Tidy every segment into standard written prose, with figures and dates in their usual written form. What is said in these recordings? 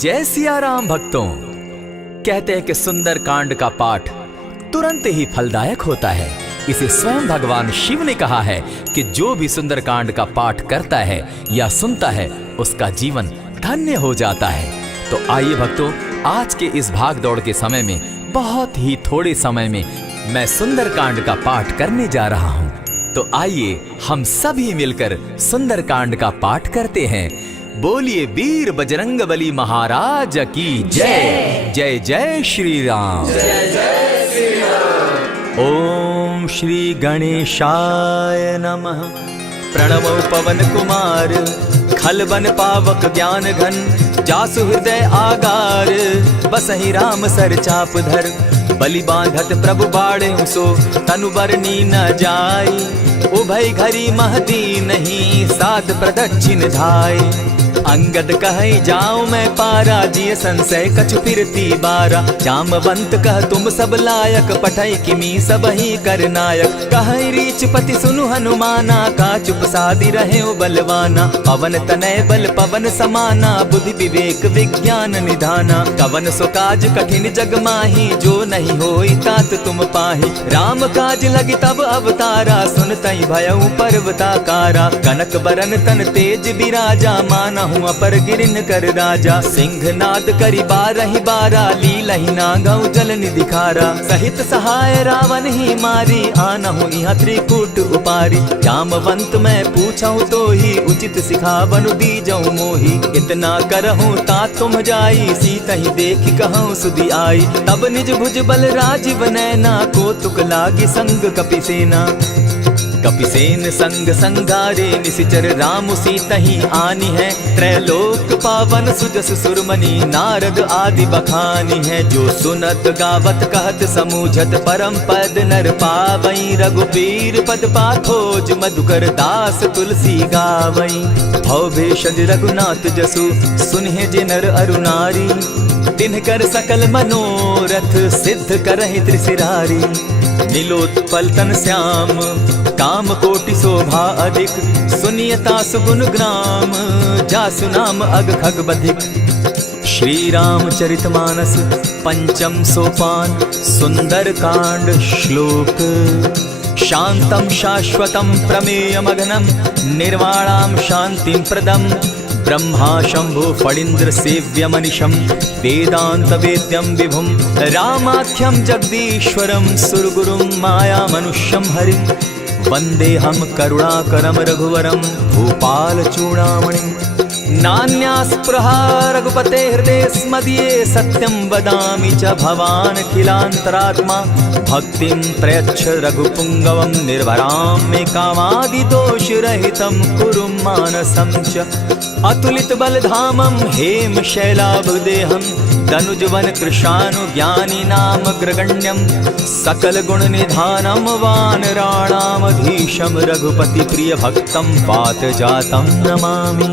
जय सिया राम भक्तों। कहते हैं कि सुंदर कांड का पाठ तुरंत ही फलदायक होता है। इसे स्वयं भगवान शिव ने कहा है कि जो भी सुंदर कांड का पाठ करता है या सुनता है उसका जीवन धन्य हो जाता है। तो आइए भक्तों, आज के इस भाग दौड़ के समय में बहुत ही थोड़े समय में मैं सुंदर कांड का पाठ करने जा रहा हूँ। तो आइए हम सभी मिलकर सुंदर कांड का पाठ करते हैं। बोलिए वीर बजरंगबली महाराज की जय। जय जय श्री राम। जय जय श्री राम। ओम श्री गणेशाय नमः। प्रणवो पवन कुमार खलबन पावक ज्ञान घन, जासु हृदय आगार बसहि राम सर चाप धर। बलि बांधत प्रभु बाढ़े सो तनु बरनी न जाई, उभय घरी महदी नहीं साध प्रदक्षिण धाय। अंगद कहे जाऊं मैं पारा, जिय संशय कछु फिरती बारा। जामवंत कह तुम सब लायक, पठै किमी सब ही कर नायक। कहे रीच पति सुनु हनुमाना, का चुप सादी रहे बलवाना। पवन तनय बल पवन समाना, बुद्धि विवेक विज्ञान निधाना। कवन सो काज कठिन जग माही, जो नहीं होई तात तुम पाही। राम काज लगी तब अवतारा, सुनतई भयउ पर्वताकारा। कनक बरन तन तेज बिराजा, माना अपर गिरिन कर राजा। सिंह नाद करी बारहि बारा, लीलहि नागौ जल निधि खारा। सहित सहाय रावण ही मारी, आनहु इहाँ त्रिकूट उपारी। जामवंत मैं पूछऊं तो ही, उचित सिखावनु दीजऊं मोही। इतना करहूं ता तुम जाई, सीतहि देखि कहूं सुधि आई। तब निज भुज बल राजीव नैना, को तुक लागी संग कपिसेना। कपिसेन संग संगारे, निशिचर राम सीतहि आनी है। त्रैलोक पावन सुजस सुरमणि, नारद आदि बखानी है। जो सुनत गावत कहत समूझत, परम पद नर पावई। रघुबीर पद पाखोज, मधुकर दास तुलसी गावई। भव भेषज रघुनाथ जसु, सुनहि जे नर अरु नारी। तिनकर सकल मनोरथ, सिद्ध करहि त्रिशिरारी। नीलोत्पल तन श्याम, काम कोटि शोभा अधिक। सुनियता सुगुन ग्राम, जासु नाम अग खग बधिक। श्री रामचरित मानस पंचम सोपान, सुंदर कांड श्लोक। शांतम शाश्वतम प्रमेयमघनम, निर्वाणाम शांतिं प्रदम। ब्रह्मा शंभु फणीन्द्र सेव्य मनिशम, वेदांत वेद्यम विभुम। रामाख्यम जगदीश्वरम, सुरगुरुम माया मनुष्यम हरिम। वंदे हम करुणाकरम रघुवरम, भूपाल चूड़ामणिम। नान्यास्पृहा रघुपते हृदय स्मदीये, सत्यं वदामि च भवान् खिलान्तरात्मा। भक्तिं प्रयच्छ रघुपुङ्गवं, निर्भरां मे कामादिदोषरहितं कुरु मानसं च। अतुलित बलधामं हेम शैलाभदेहं, तनुजवन कृशानु ज्ञानी नामग्रगण्यं। सकल गुण निधानं वानराणामधीशं, रघुपति प्रिय भक्तं पात जातं नमामि।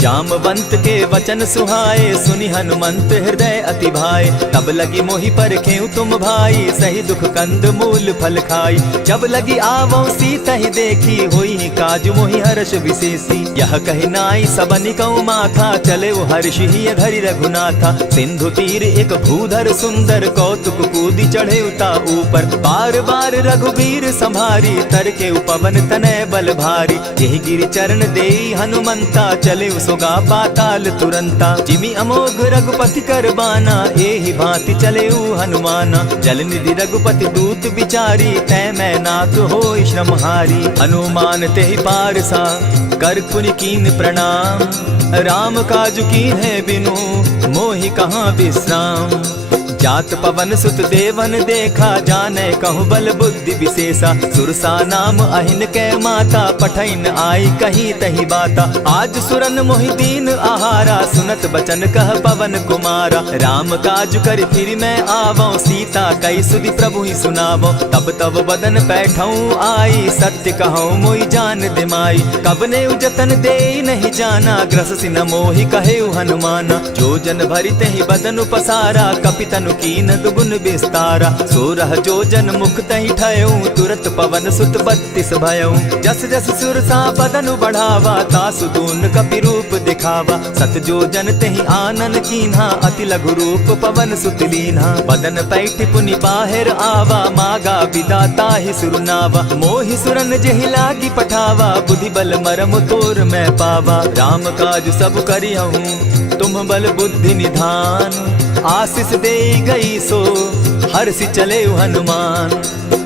जामवंत के वचन सुहाए, सुनि हनुमंत हृदय अति भाए। तब लगी मोहि परखेउ तुम भाई, सही दुख कंद मूल फल खाई। जब लगी आवो सीतहि देखी, होई काज मोहि हर्ष विशेषी। यह कहि नाई सबनि कौ माथा, चले हर्षि हिय धरि रघुनाथा। सिंधु तीर एक भूधर सुंदर, कौतुक कूदि चढ़े उता ऊपर। बार बार रघुबीर संभारी, तर के उपवन तनय बल भारी। यही गिरि चरण देई हनुमंता, चले सोगा पाताल तुरंता। जिमि अमोघ रघुपति कर बाना, एहि भांति चले हनुमाना। जल निधि रघुपति दूत विचारी, तै मैं नाथ होई श्रमहारी। हनुमान तेहि पारसा, कर पुनि कीन प्रणाम। राम काज कीन है बिनु, मोहि कहाँ विश्राम। जात पवन सुत देवन देखा, जाने कहूँ बल बुद्धि विशेषा। सुरसा नाम अहिन कै माता, पठैन आई कहीं तही बाता। आज सुरन मोहि दीन आहारा, सुनत बचन कह पवन कुमारा। राम काज कर फिर मैं आवो, सीता कई सुधि प्रभु ही सुनावो। तब तब बदन बैठऊँ आई, सत्य कहूँ मोहि जान दिमाई। कबने जतन दे नहीं जाना, ग्रस सिन मोहि कहे हनुमाना। जो जन भरित ही बदन पसारा, कपितन तनु कीन दुगुन विस्तारा। 16 जोजन मुख तहि ठयऊ, तुरत पवन सुत 32 भयऊ। जस जस सुरसा बदनु बढ़ावा, तासु दून कपि रूप दिखावा। 7 जोजन तेहि आनन कीन्हा, अति लघु रूप पवन सुत लीन्हा। बदन पैठ पुनि बाहिर आवा, मागा विदा ताहि सुरनावा। मोहि सुरन जेहि लागी पठावा, बुद्धि बल मरम तोर मैं पावा। राम काज सब करिहूँ, तुम बल बुद्धि निधान। आशीष दे गई सो हर्षि चले हनुमान।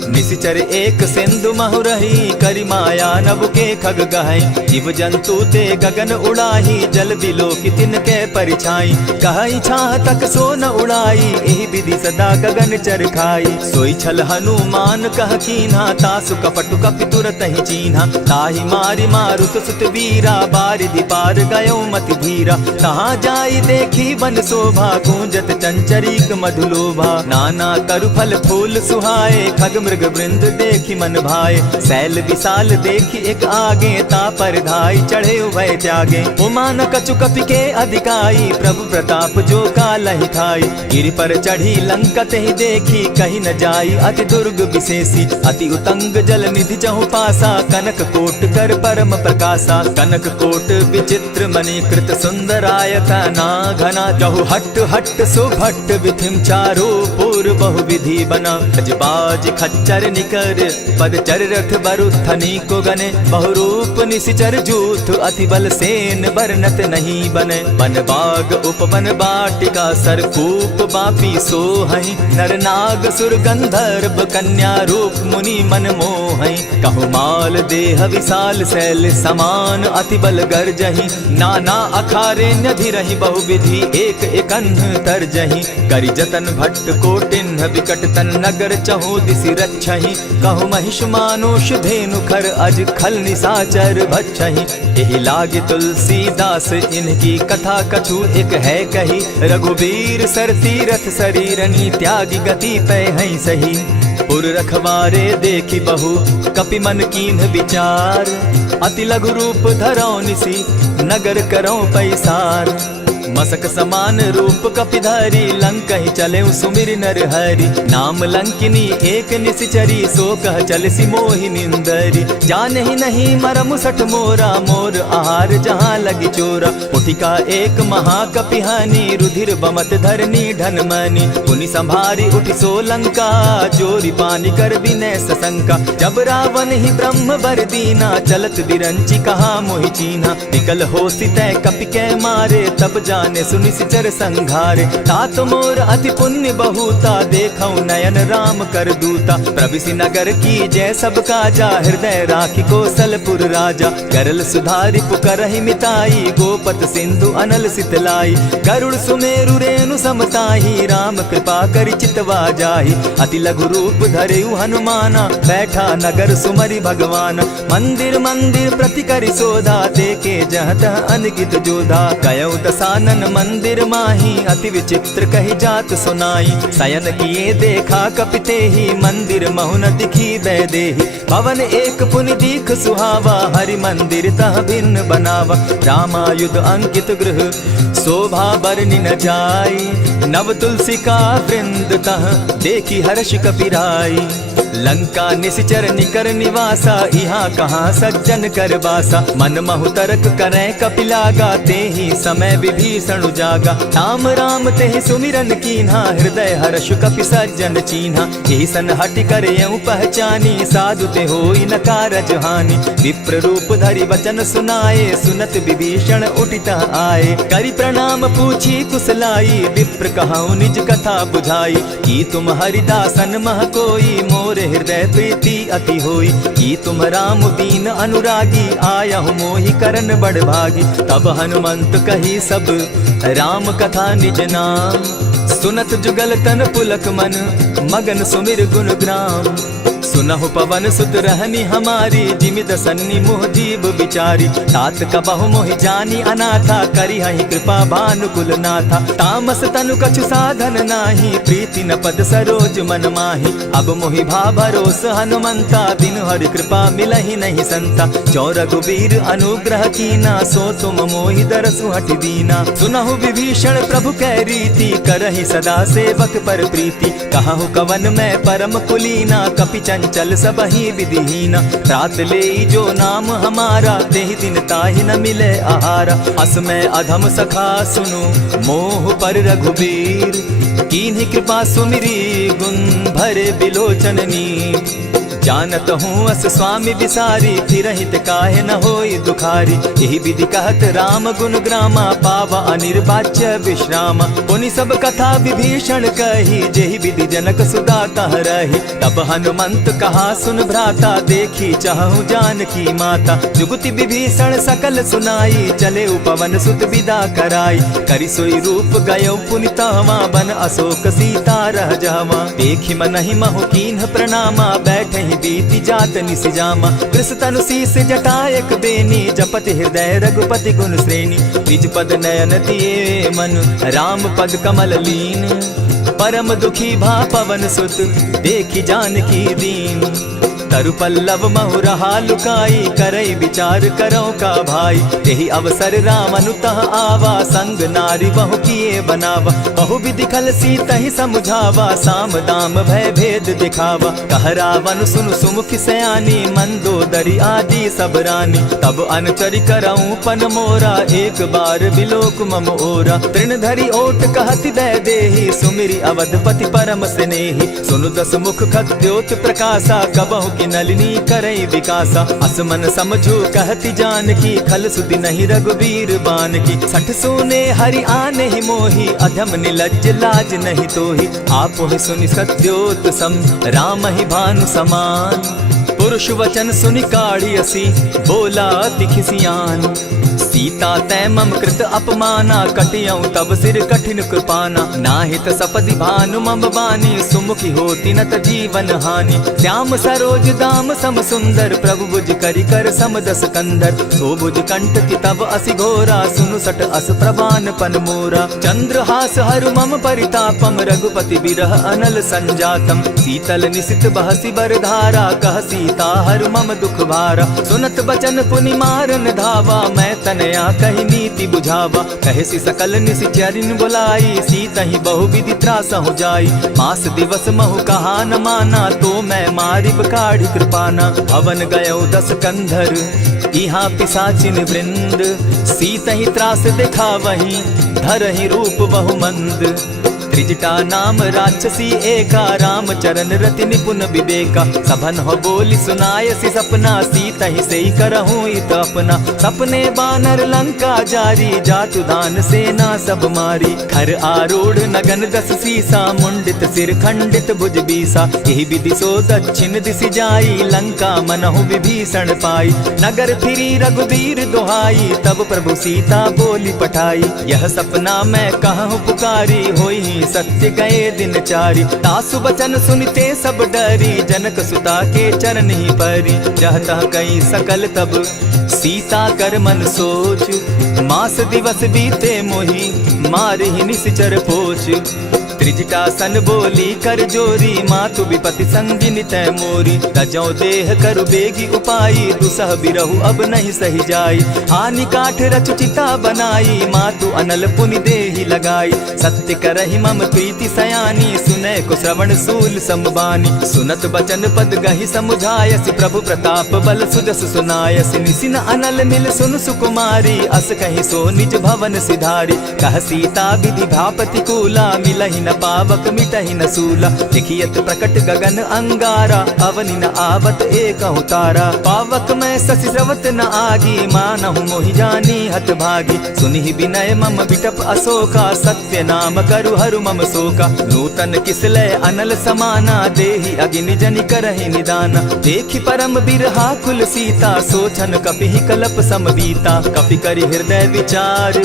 निशिचर एक सिंधु महु रही, करि माया नभ के खग गहई। जीव जंतु ते गगन उड़ाही, जल बिलो की तिनके परिछाई। कहई छाह तक सो न उड़ाई, एहि विधि सदा गगन चर खाई। सोई छल हनुमान कह कीन्हा, तासु कपटु कपि तुरत ही चीन्हा। ताहि मारि मारुत सुत वीरा, बारिधि पार गयो मति धीरा। तहाँ जाई देखी वन शोभा, गूंजत चंचरीक मधुलोभा। नाना तरु फल फूल सुहाए, खग मृग वृंद देखी मन भाए। सैल विशाल देखी एक आगे, ता पर धाई चढ़े उभय त्यागे। उमान कछु कपि के अधिकाई, प्रभु प्रताप जो कालहि खाई। गिरि पर चढ़ी लंका तेहि देखी, कही न जाई अति दुर्ग विशेषी। अति उतंग जल निधि चहु पासा, कनक कोट कर परम प्रकाशा। कनक कोट विचित्र मणि कृत सुंदरायता ना घना। जहु हट हट सुभट विधिम चारो पूर बहु विधि बना। बाज खच्चर निकर पद चर रथ बरुथनी को गने। बहुरूप निशिचर जूथ, अति बल सेन बरनत नहीं बने। बन बाग उपवन बाटिका, सरकूप बापी सोहई। नर नाग सुर गंधर्व कन्या, रूप मुनि मन मोहई। कहु माल देह विशाल शैल समान, अति बल गर्जही। नाना अखारे न्यधिरहि बहुविधि, एक एकन्ह तरजही। करि जतन भट्ट कोटिन्ह विकट तन नगर, चहु दिसि रक्षहि। कहु महिष मानुष धेनु खर, अज खल निशाचर भक्षहि। एहि लागे तुलसीदास इनकी कथा, कछु एक है कही। रघुबीर सर तीरथ शरीरनी, त्यागी गति पै हई सही। पुर रखवारे देखी बहु, कपि मन कीन्ह विचार। अति लघु रूप धरौ निसी, नगर करौ पैसार। मसक समान रूप कपिधारी, लंकहि चले सुमिर नर हरि। नाम लंकिनी एक निशिचरी, सो कह चल सी मोहि निंदरी। जानहि नहीं मरम सठ मोरा, मोर आहार जहाँ लगी चोरा। उठिका एक महाकपिहानी, रुधिर बमत धरनी ढन मनी। पुनि संभारी उठि सो लंका, जोरी पानी कर विनय सशंका। जब रावण ही ब्रह्म बर दीना, चलत बिरंची कहा मोहि चीन्हा। निकल होसी तय कपि के मारे, तब जाने सुनिशिचर संघारे। तात मोर अति पुण्य बहुता, देखऊं नयन राम कर दूता। प्रविशि नगर की जय सब काजा, हृदय राखी कौशलपुर राजा। करल सुधारि पुकरहि मिताई, गोपत सिंधु अनल सितलाई। गरुड़ सुमेरु रेणु समताही, राम कृपा करि चितवा जाहि। अति लघु रूप धरेउ हनुमाना, बैठा नगर सुमरि भगवान। मंदिर मंदिर प्रति करि सोधा, देखे जहत अनगित जोधा। गयौ दसानन मंदिर माही, अति विचित्र कही जात सुनाई। शयन किए देखा कपिते ही, मंदिर महु न दिखी वैदेही। भवन एक पुनि दीख सुहावा, हरि मंदिर तह भिन्न बनावा। रामायुध अंकित गृह, शोभा बरनि न जाई। नव तुलसी का वृंद तह, देखी हर्ष कपिराई। लंका निशिचर निकर निवासा, यहाँ कहाँ सज्जन कर बासा। मन महु तर्क करें कपिलागा, तेहि समय विभीषण जागा। राम राम तेहि सुमिरन कीन्हा, हृदय हर्ष कपि सज्जन चीन्हा। एहि सन हटि कर यूं पहचानी, साधु ते होई न कारज हानि। विप्र रूप धरि वचन सुनाए, सुनत विभीषण उठिता आए। करि प्रणाम पूछी कुशलाई, विप्र कहऊँ निज कथा बुझाई। की तुम हरिदासन मह कोई, मोर हृदय प्रीति अति होई। की तुम राम दीन अनुरागी, आयहु मोहि करन बड़ भागी। तब हनुमंत कही सब राम कथा निज नाम। सुनत जुगल तन पुलक मन, मगन सुमिर गुण ग्राम। सुनहु पवन सुत रहनी हमारी, जिमित सन्नी मोह जीव बिचारी। तात कबहु मोहि जानी अनाथा, करी हहि कृपा भानुकुल नाथा। तामस तनु कछु साधन नाही, प्रीति न पद सरोज मन माही। अब मोहि भा भरोस हनुमंता, बिनु हरि कृपा मिलहि नहीं संता। जो रघुबीर अनुग्रह कीना, सो तुम मोहि दरसु हठि दीना। सुनहु विभीषण प्रभु कै रीति, करहि सदा सेवक पर प्रीति। कहु कवन मैं परम कुलीना, कपि चंचल सबहि विधिहीना। त्रात लेई जो नाम हमारा, तेहि दिन ताहि न मिले आहारा। अस मैं अधम सखा सुनु, मोह पर रघुबीर। कीन्हि कृपा सुमिरी, गुण भरे बिलोचन नीर। जानत हूँ अस स्वामी विसारी, फिरहित काहे न होई दुखारी। यही विधि कहत राम गुण ग्रामा, पावा अनिर्वाच्य विश्राम। पुनि सब कथा विभीषण कही, जेहि विधि जनक सुदा कह रही। तब हनुमंत कहा सुन भ्राता, देखी चाहूँ जानकी माता। जुगति विभीषण सकल सुनाई, चले पवन सुत विदा कराई। करि सोई रूप गयो पुनि तहवा, बन अशोक सीता रह जावा। देखि मनहि महु कीन्ह प्रणामा, बैठहि बीति जात निसिजामा। कृष तनु शीस जटायक बेनी, जपति हृदय रघुपति गुण श्रेणी। निज पद नयन दिए मन, राम पद कमल लीन। परम दुखी भा पवन सुत, देखि जानकी दीन। तरु पल्लव महु रहा लुकाई, करई विचार करो का भाई। यही अवसर राम अनुतः आवा, संग नारी बहु किए बनावा। बहु विधि खल सीतहि समुझावा, साम दाम भय भेद दिखावा। कह रावण सुन सुमुखि सयानी, मंदोदरी आदि सब रानी। तब अनुचरि करऊं पन मोरा, एक बार बिलोक मम ओरा। तृण धरि ओट कहति दय देहि, सुमिरि अवधपति परम स्नेही। सुनु दस मुख खद्योत प्रकाशा, कबहु की नलिनी करई विकासा। असमन समझो कहति जानकी, खल सुधि नहीं रघुबीर बान की। सठ सोने हरि आने ही मोही, अधम निलज्ज लाज नहीं तोही। आपो ही सुनि सत्योत सम, राम ही भानु समान। पुरुष वचन सुनि काढ़ियसी, बोला अति खिसियान। सीता तै मम कृत अपमाना, कटियऊं तब सिर कठिन कृपाना। नाहित सपदि भानु मम बानी, सुमुखी होती न त जीवन हानि। श्याम सरोज दाम सम सुंदर, प्रभु बुझ करि कर सम दस कंधर। सो बुझ कंठ की तब असि घोरा, सुनु सट अस प्रवान पन मोरा। चंद्रहास हरु मम परितापम, रघुपति बिरह अनल संजातम। शीतल निशित बहसी बरधारा, कह सीता हरु मम दुख भारा। सुनत बचन पुनि मारन धावा, मैं तनया कही नीति बुझावा। कहसी सकल निशिचरिन बुलाई, सीतहि बहु विधि त्रास हो जाई। मास दिवस महु कहा न माना, तो मैं मारिब काढ़ी कृपाना। भवन गयो दस कंधर, इहाँ पिशाचिन वृंद। सीतहि त्रास दिखावहि, धरहि रूप बहु मंद। त्रिजटा नाम राक्षसी एका, राम चरण रति निपुण विवेका। सभन हो बोली सुनायसी सपना, सीतहि सेई करहूँ इत अपना। सपने बानर लंका जारी, जातु दान सेना सब मारी। खर आरूढ़ नगन दस सीसा, मुंडित सिर खंडित भुज बीसा। यही विधि सो दक्षिण दिशि जाई, लंका मनहु विभीषण पाई। नगर फिरी रघुबीर दुहाई, तब प्रभु सीता बोली पठाई। यह सपना मैं कहूँ पुकारी, होई सत्य गए दिन चारी। तासु बचन सुनते सब डरी, जनक सुता के चरण ही परी। जहता कई सकल तब सीता कर मन सोच, मास दिवस बीते मोही, मारे ही निश्चर पोच। त्रिजटा सन बोली कर जोरी, मातु विपति संगिनी तै मोरी। तजौ देह करु बेगी उपाई, दुसह बिरहु अब नहीं सही जाई। हानि काठ रचु चिता बनाई, मातु अनल पुनि देहि लगाई। सत्य करहि मम प्रीति सयानी, सुनै को श्रवण सूल समबानी। सुनत बचन पद गहि समुझायसि, प्रभु प्रताप बल सुजस सुनायसि। निसिन अनल मिल सुन सुकुमारी, अस कहि सो निज भवन सिधारी। कह सीता विधि भापति कूला, मिलहि न पावक मिटहि न सूला। लिखियत प्रकट गगन अंगारा, अवनि न आवत एकहु तारा। पावक मैं शशि स्रवत न आगी, मानहु मोहि जानी हत भागी। सुनिहि विनय मम बिटप अशोका, सत्य नाम करु हरु मम शोका। नूतन किसलय अनल समाना, देहि अगिनि जनि करहि निदाना। देखि परम बिरहा कुल सीता, सोचन कपिहि कलप सम बीता। कपि करि हृदय विचार,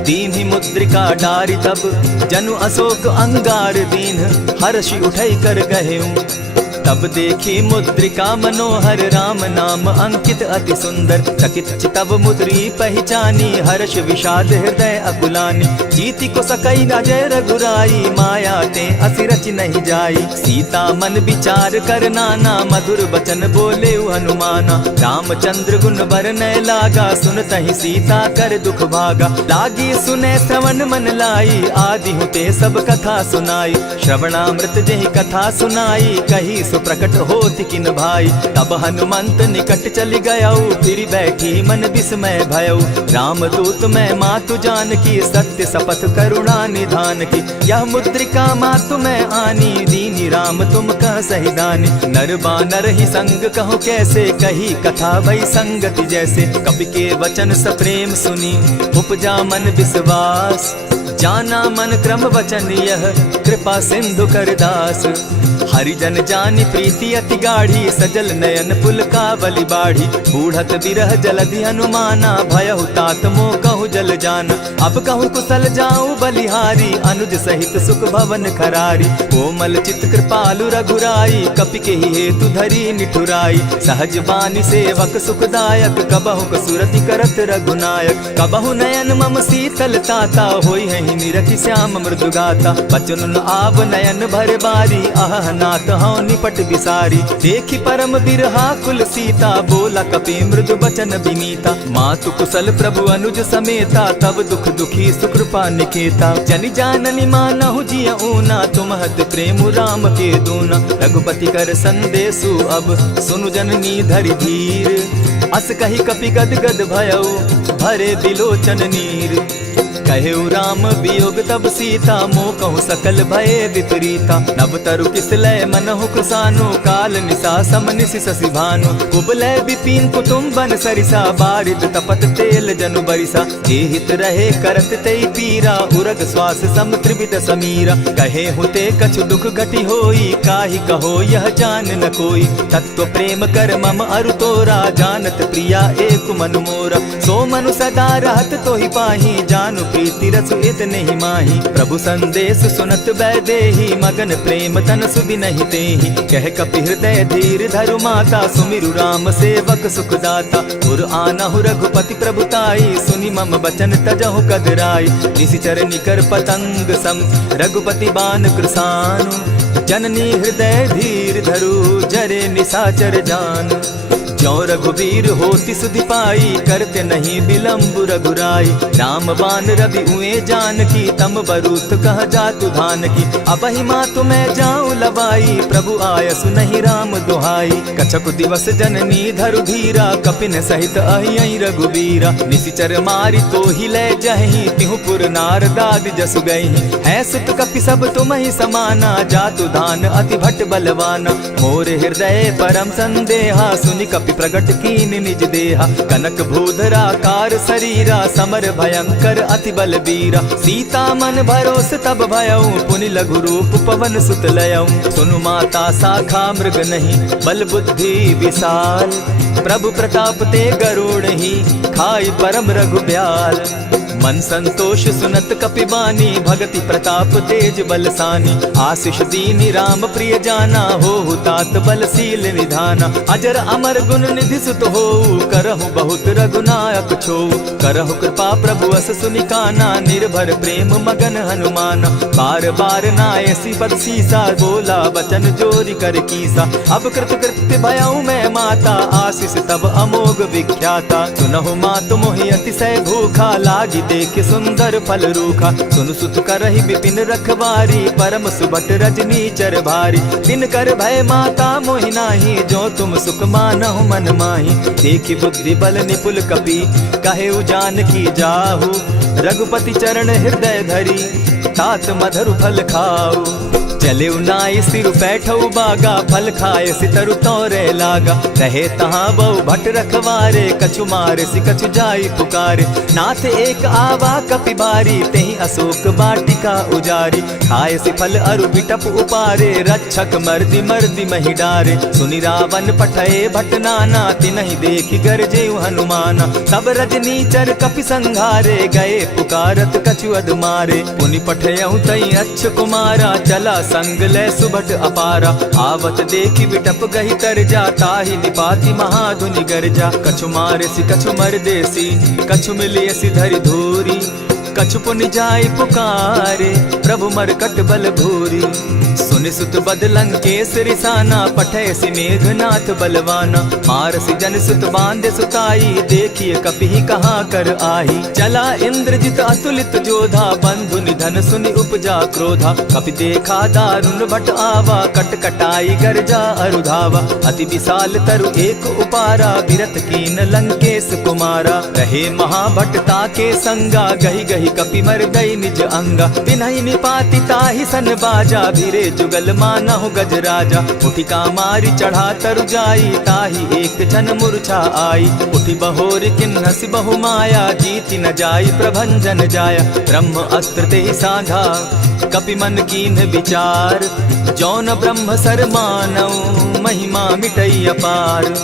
दीन्हि मुद्रिका डारि। तब जनु अशोक अंगार दीन, हर्षि उठै कर गहेऊं। तब देखी मुद्रिका मनोहर राम नाम अंकित अति सुंदर। चकित तब मुद्री पहचानी हर्ष विषाद हृदय अकुलानी। जीति को सकई न जय रघुराई माया ते असि रचि नहीं जाई। सीता मन विचार कर नाना मधुर बचन बोले हनुमाना। रामचंद्र गुण बरनय लागा सुनतहि सीता कर दुख भागा। लागी सुने श्रवण मन लाई आदि हुते सब कथा सुनाई। श्रवणामृत जेहि कथा सुनाई कही सुप्रकट होति किन भाई। तब हनुमंत निकट चली गयऊ फिर बैठी मन विस्मय भयऊ। रामदूत मैं मातु जान की सत्य शपथ करुणा निधान की। यह मुद्रिका मातु मैं आनी दीनी राम तुम कह सही दानी। नर बानर ही संग कहो कैसे कही कथा वही संगति जैसे। कपि के वचन सप्रेम सुनी उपजा मन विश्वास। जाना मन क्रम वचन यह कृपा सिंधु कर दास। हरिजन जानी प्रीति अति गाढ़ी सजल नयन पुलकावली बाढ़ी। बूढ़त बिरह जलधि हनुमाना भयहु तात मोह कहु जल जाना। अब कहु कुशल जाऊं बलिहारी अनुज सहित सुख भवन खरारी। कोमल चित कृपालु रघुराई कपि के ही हेतु धरी निठुराई। सहज बानी सेवक सुखदायक कबहु कसुरति करत रघुनायक। कबहु नयन मम शीतल ताता होई है निरखि श्याम मृदु गाता। बचन आव नयन भर बारी आह नाथ हौ निपट बिसारी। देखी परम बिरहा कुल सीता बोला कपि मृदु बचन विनीता। मातु कुशल प्रभु अनुज समेता तब दुख दुखी सुकृपा निकेता। जनि जाननी मानहु जिय ऊना तुमहत प्रेम राम के दूना। रघुपति कर संदेशु अब सुनु जननी धरि धीर। अस कही कपि गद गद भयऊ भरे बिलोचन नीर। कहेउ राम वियोग तब सीता मोह कहु सकल भये विपरीता। नव तरु किसलय मनहु कृसानु काल निशा समनिशि शशि भानु। कुबलय विपिन कुटुम्बन सरिसा बारिद तपत तेल जनु बरिसा। जे हित रहे करत तेई पीरा उरग श्वास सम त्रिविध समीरा। कहे हुते कछु दुख घटी होई काहि कहो यह जान न कोई। तत्व प्रेम कर मम अरु तोरा जानत प्रिया एक मनु मोरा। सो मनु सदा रहत तोहि पाही जानु प्रीति रसु इतने ही माही। प्रभु संदेश सुनत बैदेही मगन प्रेम तन सुधि नहीं तेहि। कह कपि हृदय धीर धरु माता सुमिरु राम सेवक सुखदाता। उर आनहु रघुपति प्रभुताई सुनि मम बचन तजहु कदराई। निशिचर निकर पतंग सम रघुपति बान कृसानु। जननी हृदय धीर धरु जरे निशाचर जान। जो रघुवीर होति सुधि पाई करते नहीं विलम्ब रघुराई। राम बान रवि उए जान की तम बरूथ कह जातु धान की। अब ही मातु मैं जाऊं लवाई प्रभु आयसु नहीं राम दुहाई। कछक दिवस जननी धरु धीरा कपिन सहित अहियई रघुवीरा। निशिचर मारी तो ही ले जहि तिहुपुर नारदाद जसु गई। है सुत कपि सब तुम ही समाना जातु धान अति भट बलवाना। मोर हृदय परम संदेहा सुनि कपि प्रगट कीन निज देहा। कनक भूधरा कार शरीरा समर भयंकर अति बलबीरा। सीता मन भरोस तब भयऊ पुनि लघु रूप पवन सुत लयऊ। सुनु माता शाखा मृग नहीं बल बुद्धि विशाल। प्रभु प्रताप ते गरुड़ ही खाई परम रघु ब्याल। मन संतोष सुनत कपिबानी भगति प्रताप तेज बलसानी। आशीष दीनी राम प्रिय जाना हो तात बलशील निधाना। अजर अमर गुण निधि सुत हो करहु बहुत रघुनायक छो। करहु कृपा प्रभु अस सुनिकाना निर्भर प्रेम मगन हनुमाना। बार बार नायसी पद सीसा बोला वचन जोरी कर कीसा। अब कृत कृत्य भयऊ मैं माता आशीष तब अमोघ विख्याता। सुनहु मातु मोहि अतिशय भूखा लागी देख सुंदर फल रूखा। सुन सुत करहि विपिन रखवारी परम सुबट रजनी चर भारी। दिन कर भय माता मोहि नाही जो तुम सुख मानहु मन माही। देखि बुद्धि बल निपुल कपि कहे जान की जाहु। रघुपति चरण हृदय धरी तात मधुर फल खाऊ। चले नाई सिर बैठऊ बागा फल खाए सितरु तोरे लागा। रहे तहाँ बहु भट रखवारे कछु मारे सि कछु जाई पुकारे। नाथ एक आवा कपि बारी तेहि अशोक बाटिका उजारी। खाए सि फल अरु बिटप उपारे रक्षक मर्दि मर्दि महि डारे। सुनि रावण पठये भट नाना तिनहि देखि गरजे हनुमाना। तब रजनी चर कपि संघारे गए पुकारत कछु अध मारे। पुनि पठयऊ तई अच्छ कुमारा चला संग ले सुभट अपारा। आवत देखी विटप गही तर जा, ताहि निपाति महाधुनि गर्जा। कछु मारेसी कछु मर देसी, कछु मिलियसी धरि धूरी। कछु पुनि जाय पुकारे, प्रभु मरकट बल भूरी। सुनि सुत बद लंकेश रिसाना, पठैसी मेघनाथ बलवाना। मारसी जन सुत बांधे सुताई, देखिए कपिहि कहाँ कर आही। चला इंद्रजित अतुलित जोधा, बंधु निधन सुनि उपजा क्रोधा। कपि देखा दारुण भट आवा, कट कटाई गर्जा अरुधावा। अति विशाल तरु एक उपारा, बिरत कीन लंकेश कुमारा। रहे महाभट्टा के संगा, गही गही कपि मर गई निज अंगा। तिन्हि निपाति ताहि सन बाजा, भिरे जुगल मानहु गज राजा। उठिका मारी चढ़ा तरु जाई, ताहि एक जन मूर्छा आई। उठि बहोर किन्हसि बहु माया, जीति न जाई प्रभंजन जाया। ब्रह्म अस्त्र तेहि साधा, कपि मन कीन्ह विचार। जौन ब्रह्म सर मानऊ, महिमा मिटई अपार।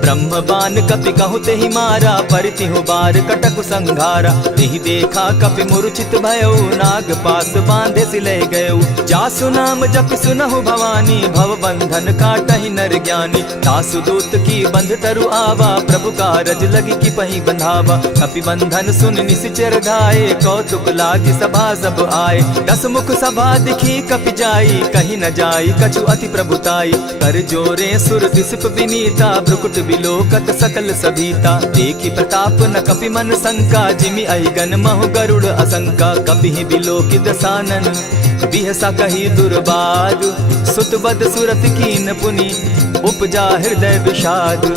ब्रह्म बान कपि कहु तेहि मारा, परितिहु बार कटकु संघारा। तेहि देखा कपि मूर्छित भयउ, नाग पास बांधे सिले गयउ। जासु नाम जपि सुनहु भवानी, भव बंधन काटहि नर ज्ञानी। तासु दूत की बंध तरु आवा, प्रभु कारज लगी कि पहि बंधावा। कपि बंधन सुन निसिचर धाये, कौतुक लागी सभा सब आए। दस मुख सभा दिखी कपि जाई, कहीं न जाई कछु अति प्रभुताई। कर जोरे सुर दिसप विनीता, भ्रुकुट बिलोकत सकल सभीता। देखी प्रताप न कपि मन शंका, जिमि अहिगन महु गरुड़ असंका। कपिहि बिलोकि दसानन, बिहसा कही दुर्बाद। सुत बद सुरत कीन पुनि, उपजा हृदय विषाद।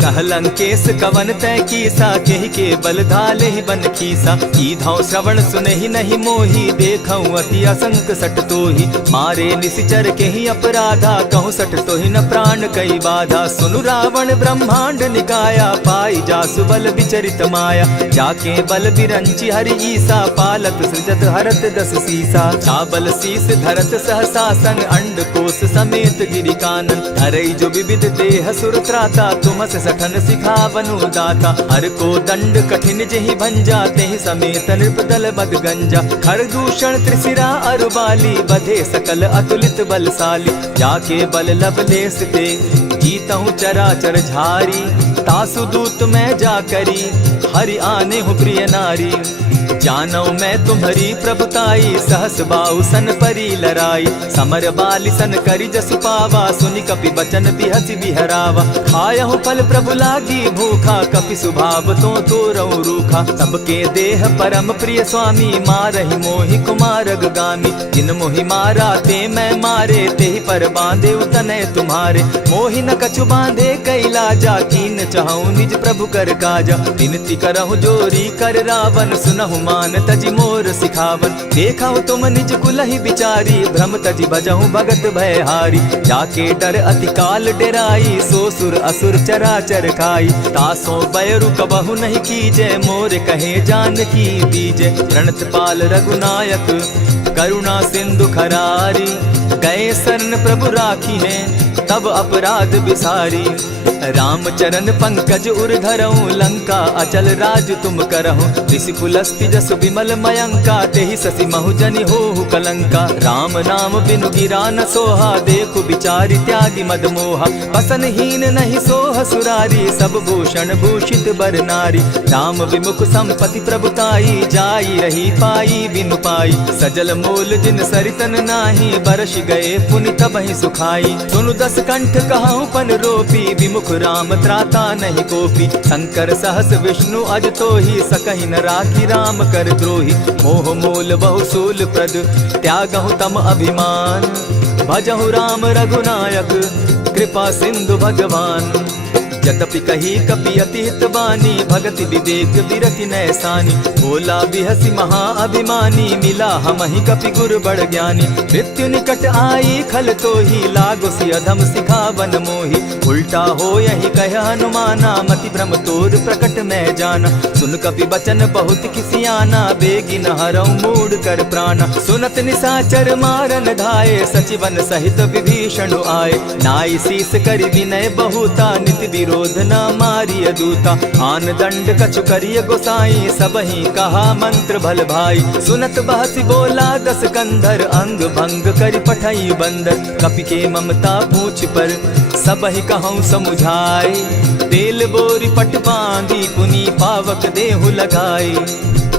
कह लंकेश कवन तय कीसा, केहि के बल धाले ही बन खीसा। कीधौ श्रवण सुनहि नहीं मोही, देखऊं अति असंक सट तोही। मारे निसिचर केहि अपराधा, कहूँ सट तोहि न प्राण कई बाधा। सुनु रावण ब्रह्मांड निकाया, पाई जासु बल विचरित माया। जाके बल बिरंचि हरि ईसा, पालत सृजत हरत दस सीसा। चाबल शीस धरत सहसासन, अंड कोश समेत गिरि कानन। धरई जो विविध देह सुर त्राता, तुमस सठन सिखावनु दाता। हर को दंड कठिन जेहि भंजा, तेहि समेत नृपदल बद गंजा। खरदूषण त्रिशिरा अरुबाली, बधे सकल अतुलित बलशाली। जाके बल लवलेस ते, जीतहु चराचर झारी। तासु दूत मैं जा करी, हरि आने हूँ प्रिय नारी। जानौ मैं तुम्हारी प्रभुताई, सहस बाहु सन परी लराई। समर बाली सन करि जसु पावा, सुनि कपि बचन बिहसि बिहरावा। खायहु फल प्रभु लागी भूखा, कपि सुभाव तो तोरहु रूखा। सबके देह परम प्रिय स्वामी, मारहि मोहि कुमारग गामी। जिन मोहि मारा ते मैं मारे, तेहि पर बांधे उतने तुम्हारे। मोहि न कछु बांधे कैलाजा, कीन चाहूं निज प्रभु कर काजा। विनती करहु जोरी कर रावण, सुनहु मान तजि मोर सिखावन। देखहु तुम निज कुलहि बिचारी, भ्रम तजि भजहु भगत भयहारी। जाके डर अति काल डेराई, सो सुर असुर चराचर खाई। तासो बैरु कबहु नहीं कीजे, मोर कहे जानकी दीजे। प्रणत पाल रघुनायक, करुणा सिंधु खरारी। गए शरण प्रभु राखी हैं, तब अपराध बिसारी। राम चरण पंकज उर धरऊं, लंका अचल राज तुम करहूं। ऋषि पुलस्ति जसु विमल मयंका, तेहि ससि महु जनि होहु कलंका। राम नाम बिनु गिरा न सोहा, देखु बिचारी त्यागी मद मोहा। बसनहीन नहीं सोह सुरारी, सब भूषण भूषित बर नारी। राम विमुख संपति प्रभुताई, जाई रही पाई बिनु पाई। सजल मोल जिन सरितन नाही, बरस गए पुनि तबहि सुखाई। सुनु दस कंठ कहूँ पन रोपी, विमुख राम त्राता नहीं कोपी। शंकर सहस विष्णु अज तो ही, सकहि न राखी राम कर द्रोही। मोह मूल बहु सूल प्रद, त्यागहु तम अभिमान। भजहु राम रघुनायक, कृपा सिंधु भगवान। जतपि कही कपि अति हित बानी, भगति विवेक विरति नैसानी। बोला बिहसी महा अभिमानी, मिला हमहि कपि गुर बड़ ज्ञानी। मृत्यु निकट आई खल तो ही, लागो सि अधम सिखावन मोही। उल्टा हो यही कह हनुमाना, मति भ्रम तोर प्रकट मैं जाना। सुन कपि बचन बहुत किसियाना, बेगी न हरऊ मूड कर प्राणा। सुनत निसाचर मारन धाये, सचिवन सहित विभीषण आए। नाई शीस करि विनय बहुता, नित विरोध न मारिय दूता। आन दंड कछु करिय गोसाई, सबहि कहा मंत्र भल भाई। सुनत बहसी बोला दस कंधर, अंग भंग करि पठई बंदर। कपि के ममता पूछ पर, सबहि कहूँ समुझाए। तेल बोरी पट बांधी, पुनि पावक देहु लगाई।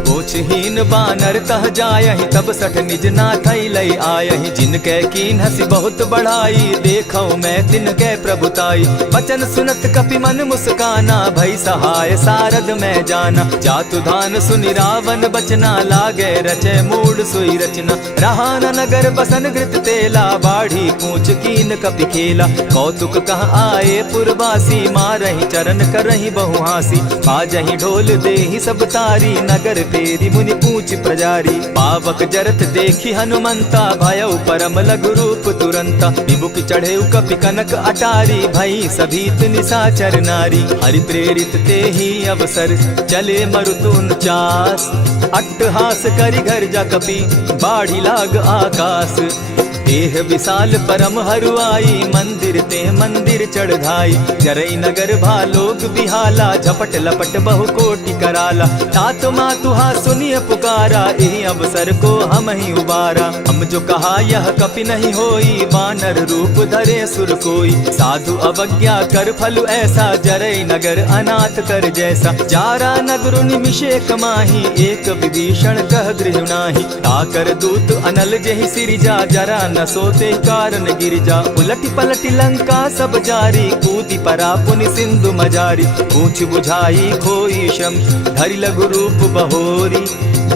ओछहीन बानर तह जायहि, तब सठ निज नाथै लई आयहि। जिनकै कीन हसी बहुत बढ़ाई, देखौ मैं तिनकै प्रभुताई। बचन सुनत कपि मन मुस्काना, भई सहाय सारद मैं जाना। जातु धान सुनि रावण बचना, लागे रचै मूड सोई रचना। रहा न नगर बसन घृत तेला, बाढ़ी पूछ कीन कपि खेला। कौतुक कह आए पुरवासी, मारहि चरण करहि बहु हासी। बाजहि ढोल देहि सब तारी, नगर तेरी मुनि पूछ प्रजारी। पावक जरत देखी हनुमंता, भयउ परम लघु रूप तुरंता। विमुख चढ़े कपि कनक अटारी, भई सभीत निशाचर नारी। हरि प्रेरित ते ही अवसर, चले मरुतुन चास। अट्टहास करि घर जा कपि, बाढ़ी लाग आकाश। देह विशाल परम हरुआई, मंदिर ते मंदिर चढ़ाई। जरई नगर भालोक बिहाला, झपट लपट बहु कोटि कराला। तात मातुहा सुनिय पुकारा, एहि अवसर को हम ही उबारा। हम जो कहा यह कपि नहीं होई, बानर रूप धरे सुर कोई। साधु अवज्ञा कर फल ऐसा, जरई नगर अनाथ कर जैसा। जारा नगर निमिषे कमाही, एक विभीषण कह गृह नाही। ताकर दूत अनल जहि सिरिजा, जरा न सोते कारण गिरजा। उलटी पलटी लंका सब जारी, कूदी परा पुनि सिंधु मजारी। पूछ बुझाई खोई श्रम, धरि लघु रूप बहोरी।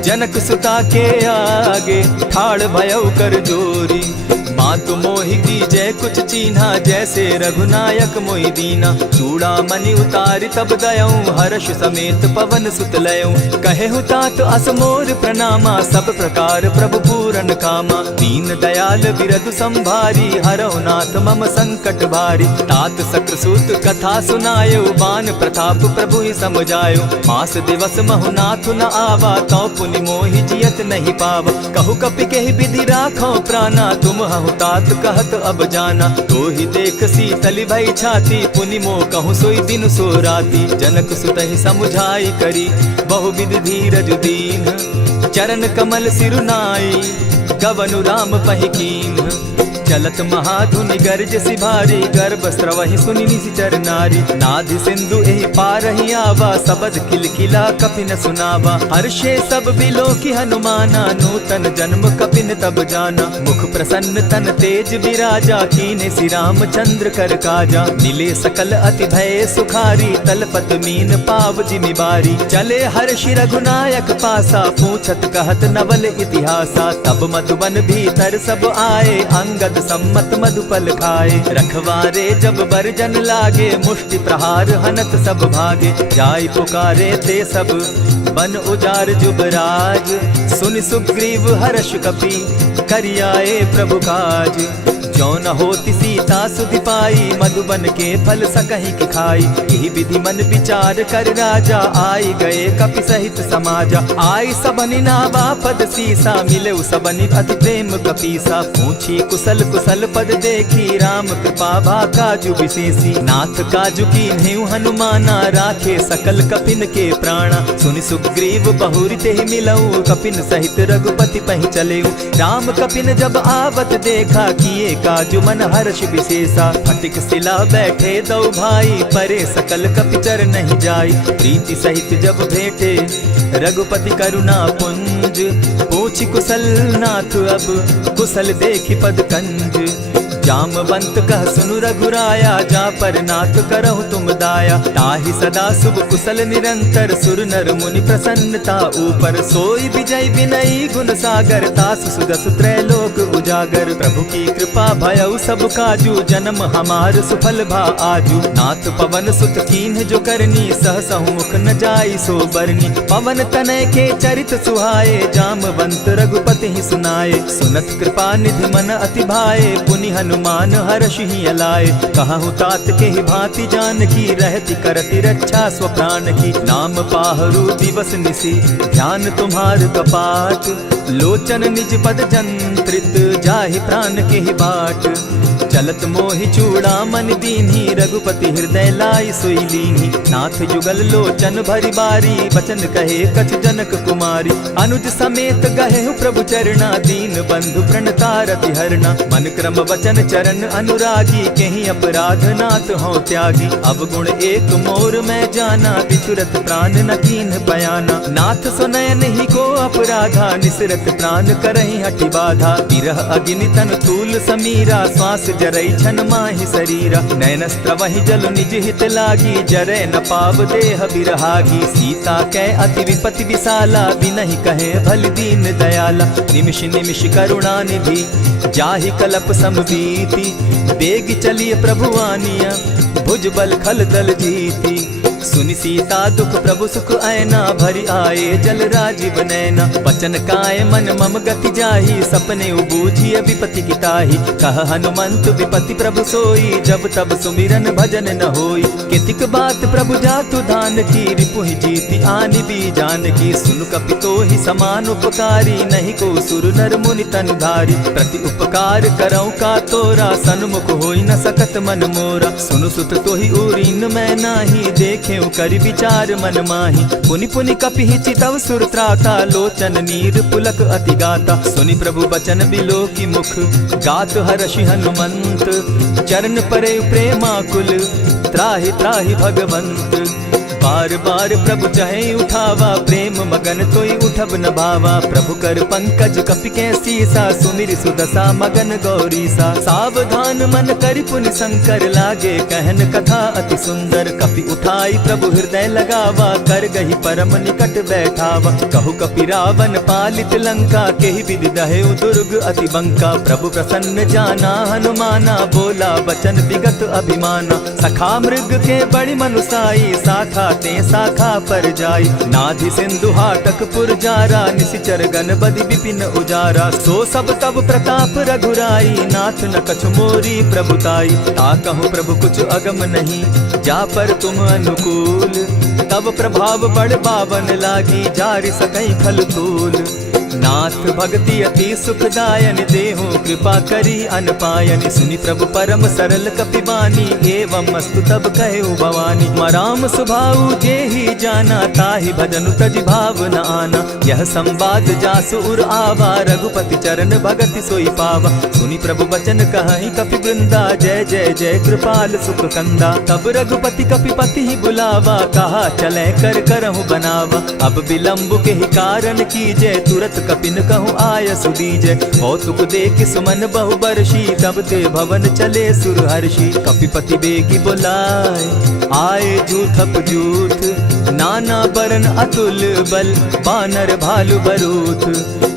जनक सुता के आगे, ठाड़ भयउ कर जोरी। मातु मोहि की जय कुछ चीन्हा, जैसे रघुनायक मोहि दीना। चूड़ा मणि उतारि तब दयऊं, हर्ष समेत पवन सुत लयऊं। कहे तात असमोर प्रणामा, सब प्रकार प्रभु पूरन कामा। दीन दयाल बिरदु संभारी, हरौ नाथ मम संकट भारी। तात सक्रसूत कथा सुनायो, बान प्रताप प्रभु ही समझायो। मास दिवस महु नाथ न आवा, तौ पुनि मोहि जियत नहीं पावा। कहु कपि केहि विधि राखो प्राणा, तुम हहु तात कहत अब जाना। तो ही देख शीतली भई छाती, पुनि मो कहूँ सोई दिन सो राती। जनक सुतहि समुझाई करी, बहुविध धीरज दीन। चरण कमल सिरुनाई, गवनु राम पहि कीन। चलत महाधुनि गर्ज सिभारी, गर्भ स्रवहि सुनि निशिचर नारी। नाधि सिंधु एहि पारहि आवा, सबद किलकिला कपि न सुनावा। हर्षे सब बिलोकि हनुमाना, नूतन जन्म कपि न तब जाना। मुख प्रसन्न तन तेज विराजा, कीने श्री रामचंद्र कर काजा। मिले सकल अति भय सुखारी, तलपत मीन पाव जिमि बारी। चले हर्षि रघुनायक पासा, पूछत कहत नवल इतिहासा। तब मधुबन भीतर सब आए, अंगद सम्मत मधुपल खाए। रखवारे जब बरजन लागे, मुष्टि प्रहार हनत सब भागे। जाय पुकारे ते सब, बन उजार जुबराज। सुनि सुग्रीव हर्ष कपि, करियाए प्रभु काज। जो न होती सीता सुधि पाई, मधुबन के फल सकहि की खाई। यही विधि मन विचार कर राजा, आई गए कपि सहित समाजा। आई सबनि नावा पद सीसा, मिले सबनि अति प्रेम कपीसा। पूछी कुशल कुशल पद देखी, राम कृपा भा काजु विशेषी। नाथ काजु कीन्हेउ हनुमाना, राखे सकल कपिन के प्राणा। सुनि सुग्रीव बहुरि तेहि मिलऊ, कपिन सहित रघुपति पहि चलेऊ। राम कपिन जब आवत देखा, किए काजु मन हर्ष विशेषा। फटिक सिला बैठे दो भाई, परे सकल कपिचर नहीं जाई। प्रीति सहित जब भेटे, रघुपति करुणा पुंज। पूछि कुशल नाथ अब, कुशल देखि पद कंज। जामवंत कह सुनु रघुराया, जा पर नाथ करहु तुम दाया। ताहि सदा शुभ कुशल निरंतर, सुर नर मुनि प्रसन्नता ऊपर। सोई विजय विनयी गुण सागर, तास सुदस त्रैलोक उजागर। प्रभु की कृपा भयउ सब काजू, जन्म हमार सुफल भा आजू। नाथ पवन सुत कीन्ह जो करनी, सहसहु मुख न जाई सो बरनी। पवन तनय के चरित सुहाए, जामवंत रघुपति ही सुनाए। सुनत कृपा निधि मन अति भाए, पुनि हनुमान हनुमान हर्षि अलाए। कहूँ तात के ही भांति जानकी, रहती करती रक्षा स्वप्राण की। नाम पाहरु दिवस निसी, ध्यान तुम्हार कपाट। लोचन निज पद जंत्रित, जाहि प्राण के ही बाट। चलत मोहि चूड़ामणि दीन्ही, रघुपति हृदय लाई सोई लीन्ही। नाथ जुगल लोचन भरी बारी, बचन कहे कछ जनक कुमारी। अनुज समेत गहे प्रभु चरणा, दीन बंधु प्रणतारति हरना। मन क्रम वचन चरण अनुरागी, कहीं अपराध नाथ हो त्यागी। अब गुण एक मोर में जाना, बिछुरत प्राण न कीन्ह बयाना। नाथ सुनयन ही को अपराधा, निसरत प्राण करहि हठि बाधा। विरह अग्नि तन तूल समीरा, श्वास जरई छन माहि शरीरा। नयन स्त्रवहि जल निज हित लागी, जरै न पाव देह बिरहागी। सीता कै अति विपति विशाला, बिनहि कहे भल दीन दयाला। निमिष निमिष करुणा निधि, जाहि कलप समबीति। बेग चलिए प्रभु आनिया, भुज बल खल दल जीती। सुनि सीता दुख प्रभु सुख ऐना, भरी आए जल राजीव नैना। बचन काय मन मम गति जाहि, सपने बूझिय विपति किताहि। कह हनुमंत विपति प्रभु सोई, जब तब सुमिरन भजन न होई। कितिक बात प्रभु जातु धान की, रिपुहि जीति आनि भी जानकी। सुन कपितो ही समान उपकारी, नहीं को सुर नर मुनि तन धारी। प्रति उपकार करौ का तोरा, सन्मुख होई न सकत मन मोरा। सुनु सुत तोहि उरीन मैं नाही, देखे करि विचार मन माही। पुनि पुनि कपिहि चितव सुर त्राता, लोचन नीर पुलक अति गाता। सुनि प्रभु बचन बिलो की मुख, गात हर्षि हनुमंत। चरण परे प्रेमाकुल, त्राहि त्राहि भगवंत। बार बार प्रभु चहे उठावा, प्रेम मगन तोई उठब न भावा। प्रभु कर पंकज कपि के सीसा, सुमिर सुदशा मगन गौरीसा। सावधान मन करि पुनि शंकर, लागे कहन कथा अति सुंदर। कपि उठाई प्रभु हृदय लगावा, कर गही परम निकट बैठावा। कहु कपि रावण पालित लंका, केहि विधि दहेउ दुर्ग अति बंका। प्रभु प्रसन्न जाना हनुमाना, बोला बचन विगत अभिमाना। सखा मृग के बड़ी मनुसाई, शाखा ते शाखा पर जाई। नाधि सिंधु हाटक पुर जारा, निशिचर गण बदि विपिन उजारा। सो सब तब प्रताप रघुराई, नाथ न कछु मोरी प्रभुताई। ताकहु प्रभु कुछ अगम नहीं, जा पर तुम अनुकूल। तब प्रभाव बड़ पावन लागी, जारि सकई खल तूल। नाथ भक्ति अति सुखदायन, देहु कृपा करी अनपायन। सुनि प्रभु परम सरल कपिबानी, एवं मस्तु तब कहेउ भवानी। मराम सुभाऊ जेहि जाना, ताहि भजनु तज भाव न आना। यह संवाद जासु उर आवा, रघुपति चरण भगति सोई पावा। सुनि प्रभु बचन कहहि कपि वृंदा, जय जय जय कृपाल सुख कंदा। तब रघुपति कपिपति ही बुलावा, कहा चले कर करहु बनावा। अब विलंब के ही कारण कीजय, तुरत कपिन कहूँ आय सुदीजय। कौतुक देख सुमन बहु बरसी, तब ते भवन चले सुर हर्षि। कपिपति बेगी बुलाए, आए जूथप जूथ। नाना बरन अतुल बल, बानर भालु बरूथ।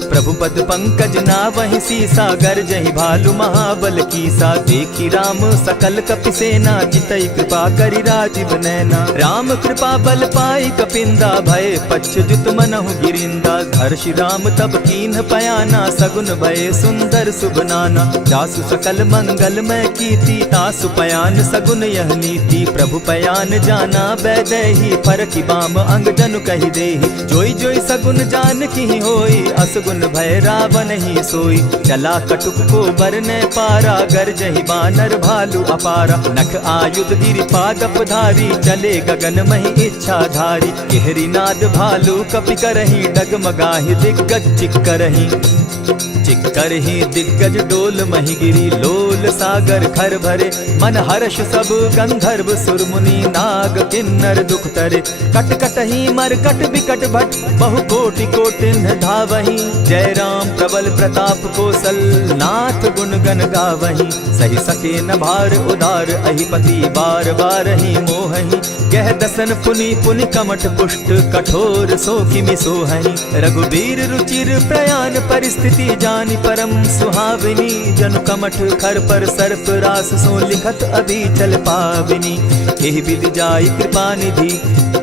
प्रभु पद पंकज नावहि सीसा, गरजहि भालु महाबल कीसा। देखी राम सकल कपि सेना, जितई कृपा करि राजीव नैना। राम कृपा बल पाई कपिंदा, भय पच्युत मनहु गिरिंदा। हर्षि राम तब कीन्ह पयाना, सगुन भय सुंदर शुभ नाना। जासु सकल मंगल मैं कीति, तासु पयान सगुन यह नीति। प्रभु पयान जाना बैदेही, फरकि बाम अंग जनु कहि देहि। जोई जोई सगुन जान की होई, असगुन भय रावण ही सोई। चला कटुक को बरने पारा, गरजहि बानर भालु अपारा। नख आयुध गिरि पादप धारी, चले गगन महि इच्छा धारी। केहरी नाद भालु कपि करहि, डगमगाहि दिग्गज चिक्करहि। चिक्करहि दिग्गज डोल महि गिरी, लोल सागर खर भरे। मन हर्ष सब गंधर्व सुर मुनि, नाग किन्नर दुख तरे। कट कटहि मरकट बिकट भट, बहु कोटि कोटिन धावहि। जय राम प्रबल प्रताप कौशल, नाथ गुण गण गावहि। सही सके न भार उदार, अहिपति बार बार ही मोहहि। गह दसन पुनि पुनि कमठ पुष्ट, कठोर सो किमि सोहहि। रघुबीर रुचिर प्रयाण परिस्थिति, जानि परम सुहाविनी। जनु कमठ खर पर सर्प रास, सो लिखत अभी चल पाविनी। एहि विधि जाई कृपा निधि,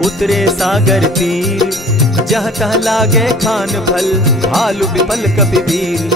उतरे सागर तीर। जह तह लागे खान फल, भालु विफल कपि वीर।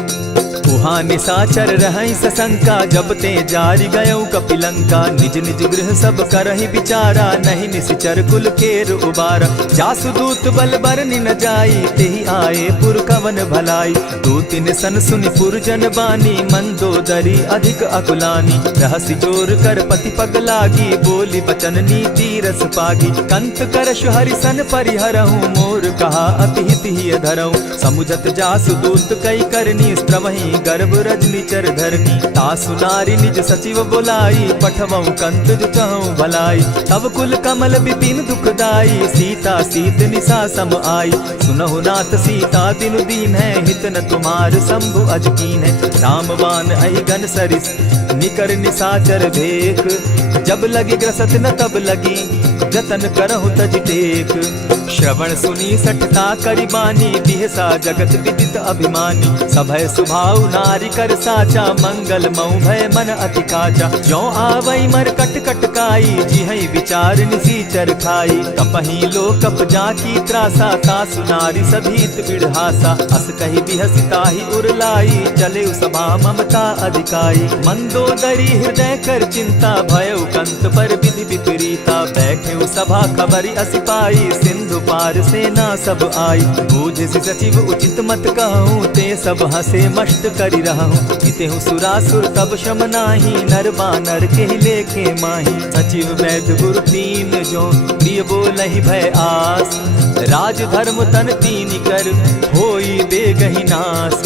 उहाँ निशाचर रहई सशंका, जब ते जारी गयऊ कपिलंका। निज निज गृह सब करहि विचारा, नहीं निशिचर कुल केर उबारा। जासुदूत बल बरनि न जाई, तेहि आए पुर कवन भलाई। दूतिन सन सुनि पुरजन बानी, मंदोदरी अधिक अकुलानी। रहसि जोर कर पति पग लागी, बोली बचन नीति रस पागी। कंत करश हरिसन परिहरहूँ, मोर कहा अति हित ही धरऊँ। समुझत जासुदूत कई करनी, स्त्रवहि गर्भ रजनी चर धरनी। तासु नारी निज सचिव बोलाई, पठवऊँ कंत जो चहऊँ भलाई। तब कुल कमल विपिन दुखदाई, सीता सीत निशा सम आई। सुनहु नाथ सीता दिनु दीन है, हित न तुम्हार शंभु अजकीन है। रामवान अहिगन सरिस निकर निशाचर भेक, जब लगी ग्रसत न तब लगी, जतन करहु तज टेक। श्रवण सुनी सठता करि बानी, बिहसा जगत विदित अभिमानी। सभय सुभाव नारी कर साचा, मंगल मऊ भय मन अति काचा। ज्यों आवई मर कट कट काई, जिहई विचार निसीचर खाई। कपही लो कप जाकी त्रासा, तासु नारी सभीत बिढ़ासा। अस कही बिहसिता ही उरलाई, चले सभा ममता अधिकाई। मंदोदरी हृदय कर चिंता, भयउ कंत पर विधि विपरीता। बैठे सभा खबरी असी पाई, सिंधु पार सेना सब आई। बूझि सचिव उचित मत कहूँ, ते सब हसे मष्ट करि रहूँ। जितेहु सुरासुर तब शम नाही, नर बानर के लेखे माही। सचिव वैद्य गुरु तीन जो, प्रिय बोलहि भय आस। राज धर्म तन तीन कर, होई बेगहि नास।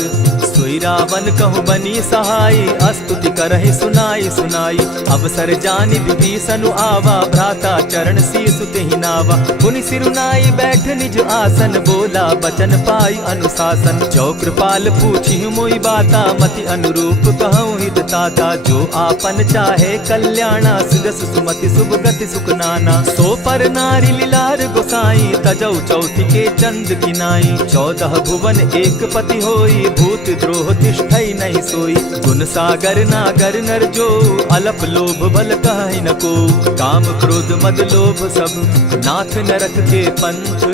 सोई रावण कहु बनी सहाई, अस्तुति करहि सुनाई सुनाई। अवसर जानि विभीषण आवा, भ्राता चरण शीसु तेहि नावा। पुनि सिरुनाई बैठ निज आसन, बोला बचन पाई अनुशासन। जो कृपाल पूछि मोई बाता, मति अनुरूप कहूँ हित ताता। जो आपन चाहे कल्याणा, सुजस सुमति शुभ गति सुख नाना। सो पर नारी लीलार गोसाई, तजौ चौथी के चंद किनाई। 14 भुवन एक पति होई, भूत द्रोह तिष्ठई नहीं सोई। गुण सागर नागर नर जो, अलप लोभ बल कहि न को। काम क्रोध मद लोभ सब, नाथ नरक के पंथ।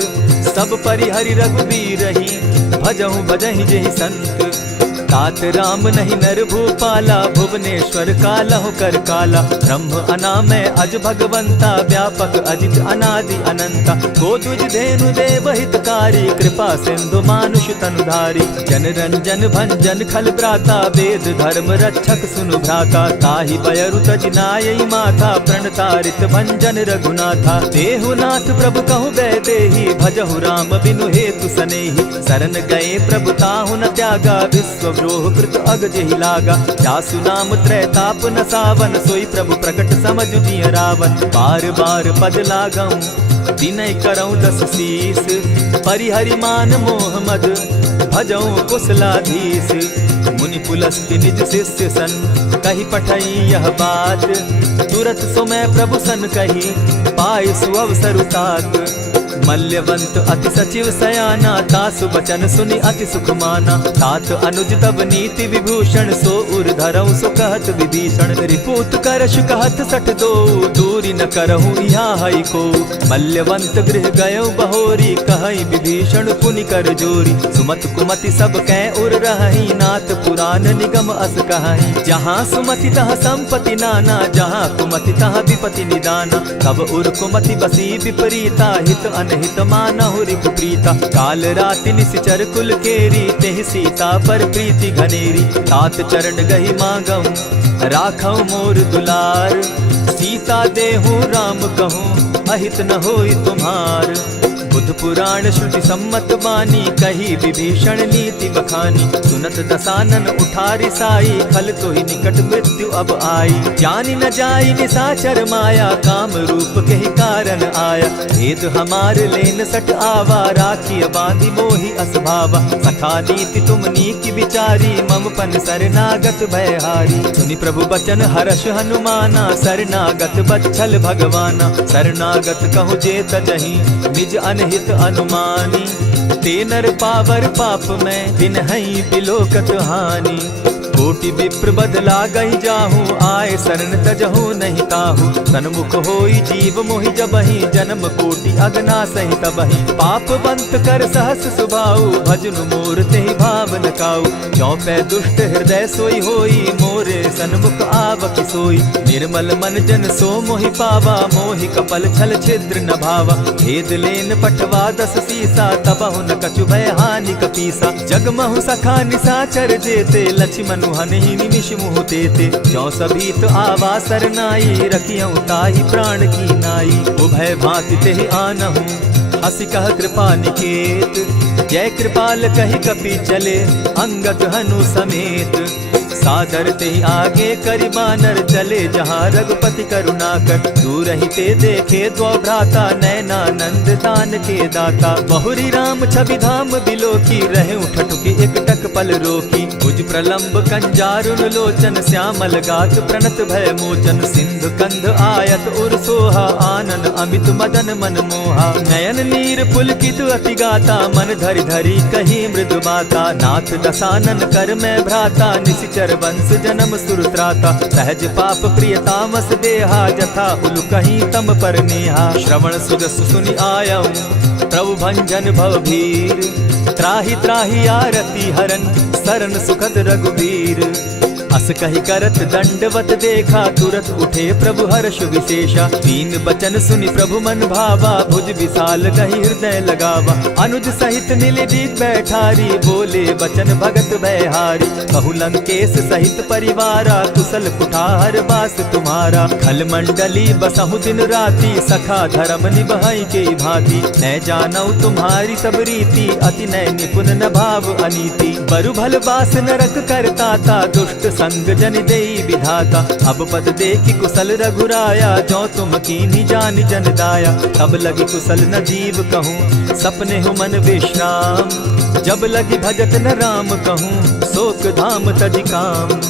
सब परिहरि रघुबीर रही, भजहु भजहि जेहि संत। तात राम नहीं नर भूपाला, भुवनेश्वर कालहु कर काला। ब्रह्म अनामय अज भगवंता, व्यापक अजित अनादि अनंता। गोदुज धेनु देव हितकारी, कृपा सिंधु मानुष तनुधारी। जन रंजन भंजन खल भ्राता, वेद धर्म रक्षक सुनु भ्राता। ताहि बयरु तज नायई माथा, प्रणतारित भंजन रघुनाथा। देहु नाथ प्रभु कहु बैदेही, भजहु राम बिनु हेतु सनेही। शरण गए प्रभु ताहु न त्यागा, विश्व द्रोह कृत अग जेहि लागा। जासु नाम त्रैताप न सावन, सोई प्रभु प्रकट समझ जिय रावण। बार बार पद लागऊं, विनय करऊं 10 शीस। परिहरि मान मोह मद, भजऊं कुशलाधीश। मुनि पुलस्त्य निज शिष्य सन, कही पठई यह बात। तुरत सो मैं प्रभु सन कही, पाय सुअवसर तात। मल्यवंत अति सचिव सयाना, तासु बचन सुनि अति सुख माना। तात अनुज तब नीति विभूषण, सो उर धरऊं सो कहत विभीषण। रिपुत करश कहत सठ दो, दूरी न करहूँ यहाँ हई को। मल्यवंत गृह गयऊ बहोरी, कहई विभीषण पुनि कर जोरी। सुमत कुमति सब कै उर रहई, नाथ पुराण निगम अस कहई। जहाँ सुमति तहाँ संपत्ति नाना, जहाँ कुमति तहाँ विपति निदाना। तब उर कुमति बसी विपरीता, हित अनहित मानहु रिपु प्रीता। काल राति निशिचर कुल केरी, तेहि सीता पर प्रीति घनेरी। तात चरण गहि मांगऊं, राखऊं मोर दुलार। सीता देहूं राम कहूं, अहित न होई तुम्हार। बुध पुराण श्रुति सम्मत बानी, कही विभीषण नीति बखानी। सुनत दसानन उठारी साई, खल तो ही निकट मृत्यु अब आई। जानी न जाई निशाचर माया, काम रूप के ही कारण आया। भेद हमार लेन सट आवा, राखी बांधी मोहि असभावा। सखा नीति तुम नीति विचारी, मम पन शरणागत भयहारी। सुनि प्रभु बचन हर्ष हनुमाना, शरणागत बच्छल भगवाना। शरणागत कहु जे तजहि, निज अनहित अनुमानी। ते नर पावर पाप में, दिन हई बिलोकत हानि। कोटि विप्र बदला गई जाहू, आए शरण तजहू नहीं ताहू। सन्मुख होई जीव मोहि जबहि, जन्म कोटि अगना सही तबहि। पाप बंत कर सहस सुभाऊ, भजनु मोर तेहि भाव न काऊ। चौपै दुष्ट हृदय सोई होई, मोरे सन्मुख आवक सोई। निर्मल मन जन सो मोहि पावा, मोहि कपल छल छिद्र न भावा। भेद लेन पठवा दस सीसा, तबहु न कछु भय हानि कपीसा। जगमहु सखा निसाचर जेते, लक्ष्मण हनहि निमिष मुह तेते। जो सभीत आवा सरनाई, रखियऊ ताहि प्राण की नाई। उभय भांति तेहि आनहु, हसी कह कृपा निकेत। जय कृपाल कहि कपि चले, अंगद हनु समेत। सादर ते आगे करि बानर, चले जहाँ रघुपति करुणाकर। दूर ही ते देखे द्वौ भ्राता, नैनानंद दान के दाता। बहुरी राम छवि धाम बिलोकी, रहे उठटुकी एक टक पल रोकी। भुज प्रलंब कंजारुन लोचन, श्यामल गात प्रणत भय मोचन। सिंधु कंध आयत उर सोहा, आनन अमित मदन मन मोहा। नयन नीर पुलकित अति गाता, मन धरि धरि कही मृदु बाता। नाथ दसानन कर मैं भ्राता, निशिचर वंश जन्म सुरत्राता। सहज पाप प्रियतामस देहा, जथा उलु कहीं तम पर नेहा। श्रवण सुजस सुनि आयऊ, प्रभु भंजन भवभीर। त्राहि त्राहि आरती हरन, सरन सुखद रघुवीर। अस कहि करत दंडवत देखा, तुरत उठे प्रभु हर्ष विशेषा। तीन बचन सुनि प्रभु मन भावा, भुज विशाल कहि हृदय लगावा। अनुज सहित नीलदीप बैठारी, बोले बचन भगत भयहारी। कहु लंकेश सहित परिवारा, कुशल कुठार बास तुम्हारा। खल मंडली बसहु दिन राति, सखा धर्म निभाई के भांति। न जानऊ तुम्हारी सब रीति, अति नय निपुण न भाव अनीति। बरु भल बास नरक करता था, दुष्ट संग जन देई विधाता। अब पद देखि कुशल रघुराया, जो तुम कीन्ही जानि जन दाया। तब लगी कुशल न जीव कहूँ, सपने हो मन विश्राम। जब लगी भजत न राम कहूँ, शोक धाम तजि काम।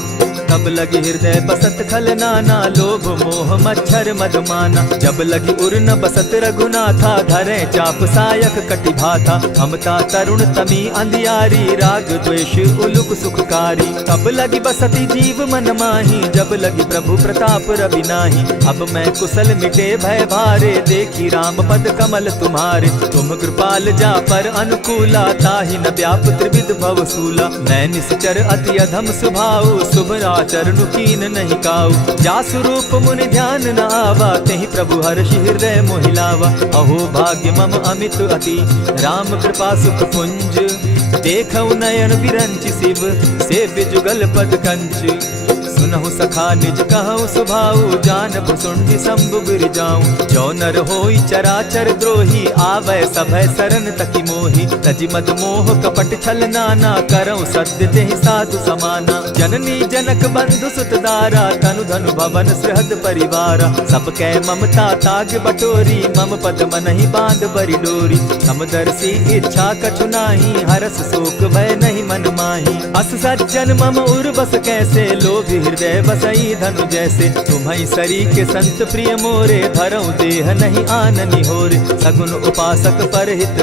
तब लगी हृदय बसत खल नाना, लोभ मोह मच्छर मदमाना। जब लगी उर न बसत रघुनाथा, धरे चाप सायक कटि भाथा। ममता तरुण तमी अंधियारी, राग द्वेष उलुक सुखकारी। तब लगी बसती जीव मन माही, जब लगी प्रभु प्रताप रवि नाही। अब मैं कुशल मिटे भय भारे, देखी राम पद कमल तुम्हारे। तुम कृपाल जा पर अनुकूला, ताहि न व्याप त्रिविध भवसूला। मैं निश्चर अति अधम स्वभाव, शुभ चरणु कीन नहीं काऊ। जासु रूप मुनि ध्यान न आवा, तेहि प्रभु हर्षि हृदय मोहिलावा। अहो भाग्य मम अमित अति, राम कृपा सुख पुंज। देखऊ नयन विरंचि शिव, सेव्य जुगल पद कंच। सुनहु सखा निज कहु सुभाऊ, जानबु सुंडि शंभु गिर जाऊं। जो नर होई चराचर द्रोही, आवै सभय सरन तकि मोहि। तजि मद मोह कपट छल नाना, करऊं सत्य तेहि साधु समाना। जननी जनक बंधु सुत दारा, तनु धनु भवन सृहद परिवारा। सब कै ममता ताग बटोरी, मम पद मनहि बांध बरि डोरी। समदर्शी इच्छा कछु नाही, हरस शोक भय नहीं मन माही। अस सज्जन मम उर बस कैसे, लोभी हृदय बसई धनु जैसे। तुम्हि सरी के संत प्रिय मोरे, धरऊं देह नहीं आननि होरे। सगुन उपासक परहित,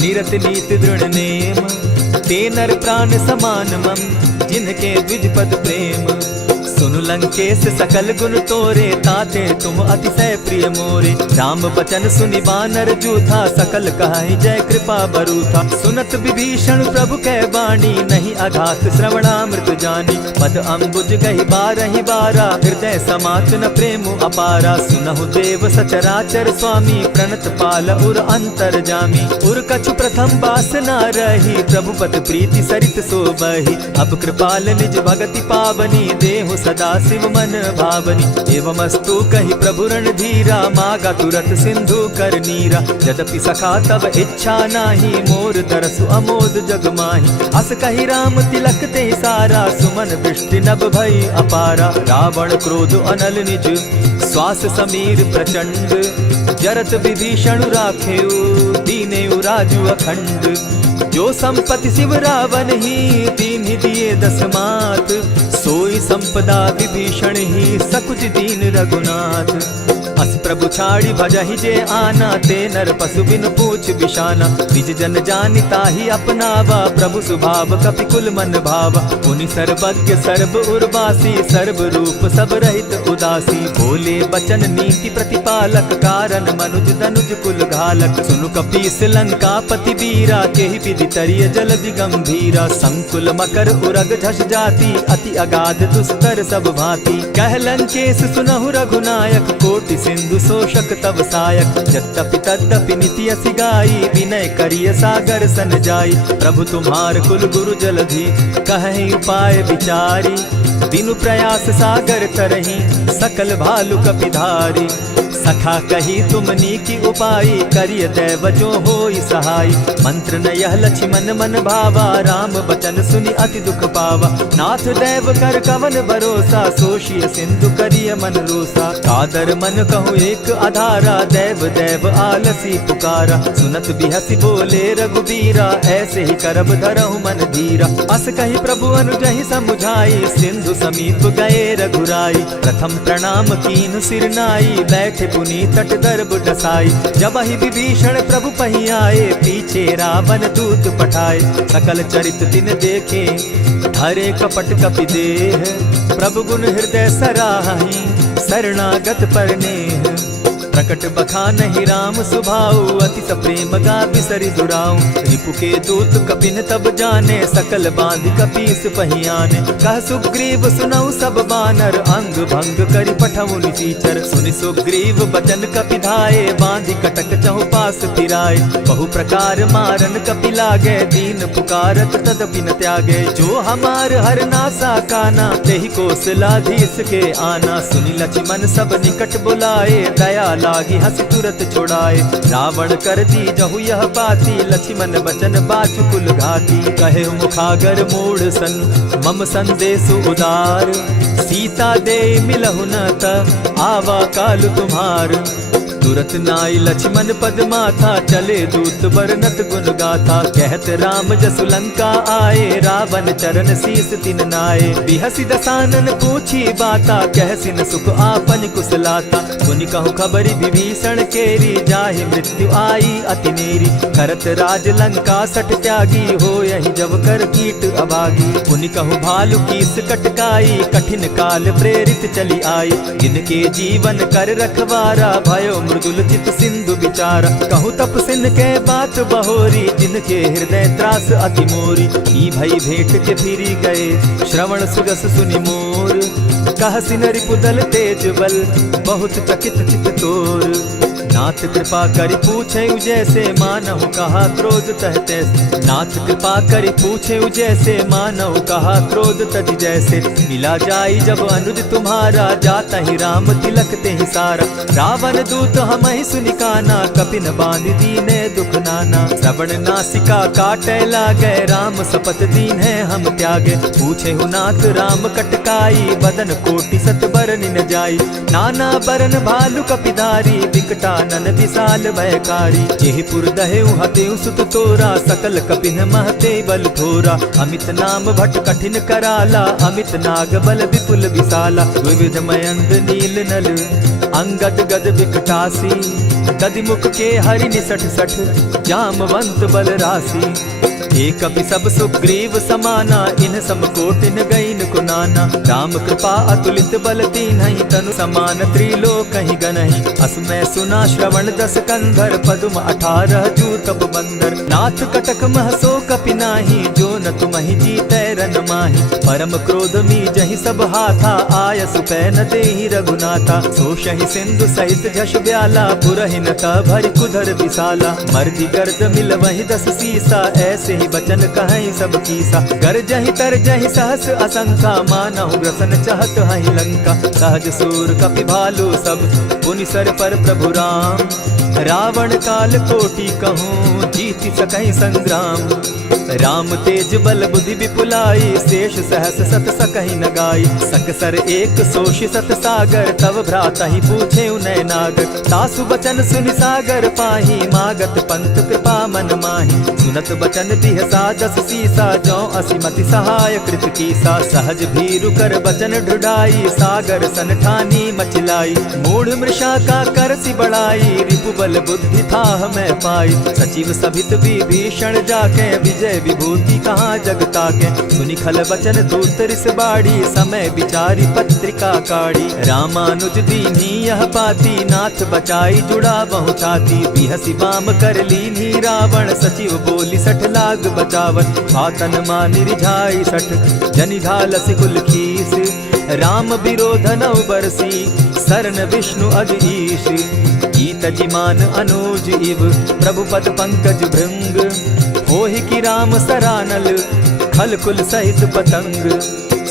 निरत नीति दृढ़ नेम। ते नर प्राण समान मम, जिनके द्विज पद प्रेम। सुनु लंकेश सकल गुण तोरे, ताते तुम अतिशय प्रिय मोरे। राम बचन सुनि बानर जूथा, सकल कहाहि जय कृपा बरूथा। सुनत विभीषण प्रभु कै बाणी, नहीं अघात श्रवणामृत जानी। पद अम्बुज गहि बारहि बारा, हृदय समात न प्रेम अपारा। सुनहु देव सचराचर स्वामी, प्रणत पाल उर अंतर जामी। उर कछु प्रथम बास न रही, प्रभु पद प्रीति सरित सोबहि। अब कृपाल निज भगति पावनी, देहु सदा शिव मन भावनी। एवमस्तु कहि प्रभु रणधीरा, मागा तुरत सिंधु कर नीरा। यद्यपि सखा तब इच्छा नाही, मोर तरसु अमोद जग माही। अस कहि राम तिलक तेहि सारा, सुमन दृष्टि नभ भई अपारा। रावण क्रोध अनल निज, श्वास समीर प्रचंड। जरत विभीषण राखेउ, दीनेउ राजु अखंड। जो संपत्ति शिव रावण ही, दीन्हि दिए दस मात। सोई संपदा विभीषण ही, सकुच दीन रघुनाथ। हस प्रभु छाड़ी भजहि जे आना, ते नर पशु बिन पूछ बिशाना। निज जन जानि ताहि अपनावा, प्रभु स्वभाव कपि कुल मन भावा। मुनि सर्वज्ञ सर्व उर्वासी, सर्व रूप सब रहित उदासी। बोले बचन नीति प्रतिपालक, कारण मनुज धनुज कुल घालक। सुनु कपीस लंकापति वीरा, केहि विधि तरिय जलधि गंभीरा। संकुल मकर उरग झष जाति, अति अगाध दुस्तर सब भांति। कह लंकेश सुनहु रघुनायक, कोटि सिंधु शोषक तव सायक। यद्यपि तद्यपि निति असि गाई, विनय करिय सागर सन जाई। प्रभु तुम्हार कुल गुरु जलधि, कहि उपाय विचारी। बिनु प्रयास सागर तरहि, सकल भालु कपिधारी। सखा कही तुमनी की उपाई, करिय दैव जो होई सहाय। मंत्र न यह लक्ष्मण मन भावा, राम बचन सुनि अति दुख पावा। नाथ दैव कर कवन भरोसा, सोषिय सिंधु करिय मन रोसा। कादर मन कहूँ एक आधारा, दैव दैव आलसी पुकारा। सुनत बिहसी बोले रघुबीरा, ऐसे ही करब धरहु मन धीरा। अस कही प्रभु अनुजहि समुझाई, सिंधु समीप गए रघुराई। प्रथम प्रणाम कीन सिर नाई, बैठे पुनि तट दर्भ डसाई। जब ही विभीषण प्रभु पही आए, पीछे रावण दूत पठाए। सकल चरित दिन देखे, धरे कपट कपि देह। प्रभु गुण हृदय सराहि, शरणागत परनेह। प्रकट बखानहि राम सुभाऊ, अति सप्रेम गा बिसरि दुराऊ। रिपु के दूत कपिन तब जाने, सकल बांधि कपीस पहियाने। कह सुग्रीव सुनऊ सब बानर, अंग भंग करि पठऊ निसीचर। सुनि सुग्रीव बचन कपि धाये, बांधि कटक चहु पास फिराए। बहु प्रकार मारन कपि लागे, दीन पुकारत तदपि न त्यागे। जो हमार हर नासा काना, तेहि कौशलाधीश के आना। सुनि लक्ष्मण सब निकट बुलाए, दया लागी हंसी तुरत छुड़ाए। रावण कर दी जहु यह बाती, लक्ष्मण बचन बाचु कुल घाती। कहे मुखागर मूढ़ सन, मम संदेश उदार। सीता दे मिलहु न त, आवा काल तुम्हार। तुरत नाई लक्ष्मण पद माथा, चले दूत बरनत गुण गाथा। कहत राम जसु लंका आए, रावण चरण शीस तिन नाए। बिहसी दसानन पूछी बाता, कहसी न सुख आपन कुशलाता। सुनि कहु खबरी विभीषण केरी, जाहि मृत्यु आई अति नेरी। करत राज लंका सठ त्यागी, हो यही जब कर कीट अभागी। पुनि कहु भालु कीस कटकाई, कठिन काल प्रेरित चली आई। जिनके जीवन कर रखवारा, भयो मृदुल चित सिंधु विचारा। कहूँ तप सिन के बात बहोरी, जिनके हृदय त्रास अति मोरी। ई भई भेंट के फिरी गए, श्रवण सुगस सुनि मोर। कह सिन रिपुदल तेज बल, बहुत चकित चित तोर। नाथ कृपा करि पूछे जैसे, मानहु कहा क्रोध तहते। नाथ कृपा करि पूछे जैसे, मानहु कहा क्रोध तज जैसे। मिला जाई जब अनुज तुम्हारा, जाता ही राम तिलक ते ही सारा। रावण दूत हम ही सुनि काना, कपिन बांध दीने दुख नाना। श्रवण नासिका काटे लागे, राम शपथ दीन है हम त्यागे। पूछे हु नाथ राम कटकाई, बदन कोटि सत बरन न जाई। नाना बरन भालु कपिधारी, विकटा नन विशाल भयकारी। जेहि पुर दहेउ हतेउ सुत तोरा, सकल कपिन महते बल थोरा। अमित नाम भट कठिन कराला, अमित नाग बल विपुल विशाला। विविध मयंद नील नल, अंगद गद विकटासी। गदि मुख के हरि निसठ सठ, जामवंत बल राशि। एक कपि सब सुग्रीव समाना, इन सम कोटिन गईन को नाना। राम कृपा अतुलित बल दीन्हि, तनु समान त्रिलोक ही गनहि। अस मैं सुना श्रवण दस कंधर, पदुम 18 जूतब बंदर। नाथ कटक महसो कपि नाही, जो न तुमहि जीतै रन माहि। परम क्रोध मी जहि सब हाथा, आय सुपै न देहि रघुनाथा। सोषहि सिंधु सहित झष ब्याला, पुरहि न त भरि कुधर विशाला। मर्दि गर्द मिल वहि 10 सीसा, ऐसे ही बचन कहीं सब कीसा। गरजहि तरजहि सहस असंखा, मानहु ग्रसन चहत हहि लंका। सहज सूर कपि भालु सब, पुनि सर पर प्रभु राम। रावण काल कोटि कहूँ, जीति सकहि संग्राम। राम तेज निज बल बुद्धि विपुलाई, शेष सहस सत सकहि न गाई। सकसर एक सोषि सत सागर, तव भ्राता ही पूछे उनय नागर। तासु बचन सुनि सागर पाही, मागत पंत कृपा मन माही। सुनत बचन दिह सादस सीसा, जौ असिमति सहाय कृत कीसा। सहज भीरु कर बचन ढुढ़ाई, सागर सन ठानी मचिलाई। मूढ़ मृषा का कर सी बढ़ाई, रिपु बल बुद्धि था मैं पाई। सचिव सभित विभीषण जाके, विजय विभूति कहाँ जगता के। सुनि खल बचन दूत रिस बाड़ी, समय विचारी पत्रिका काढ़ी। रामानुज दीन्ही यह पाती, नाथ बचाई जुड़ा बहु छाती। बिहसी बाम कर लीन्ही रावण, सचिव बोली सठ लाग बचावन। आतन मानि रिझाई सठ, जनि झालसि कुल खीस। राम विरोध नौ बरसी, शरण विष्णु अज ईश। गीत जिमान अनुज इव, प्रभु पद पंकज भृंग। होहि कि राम सरानल, खल कुल सहित पतंग।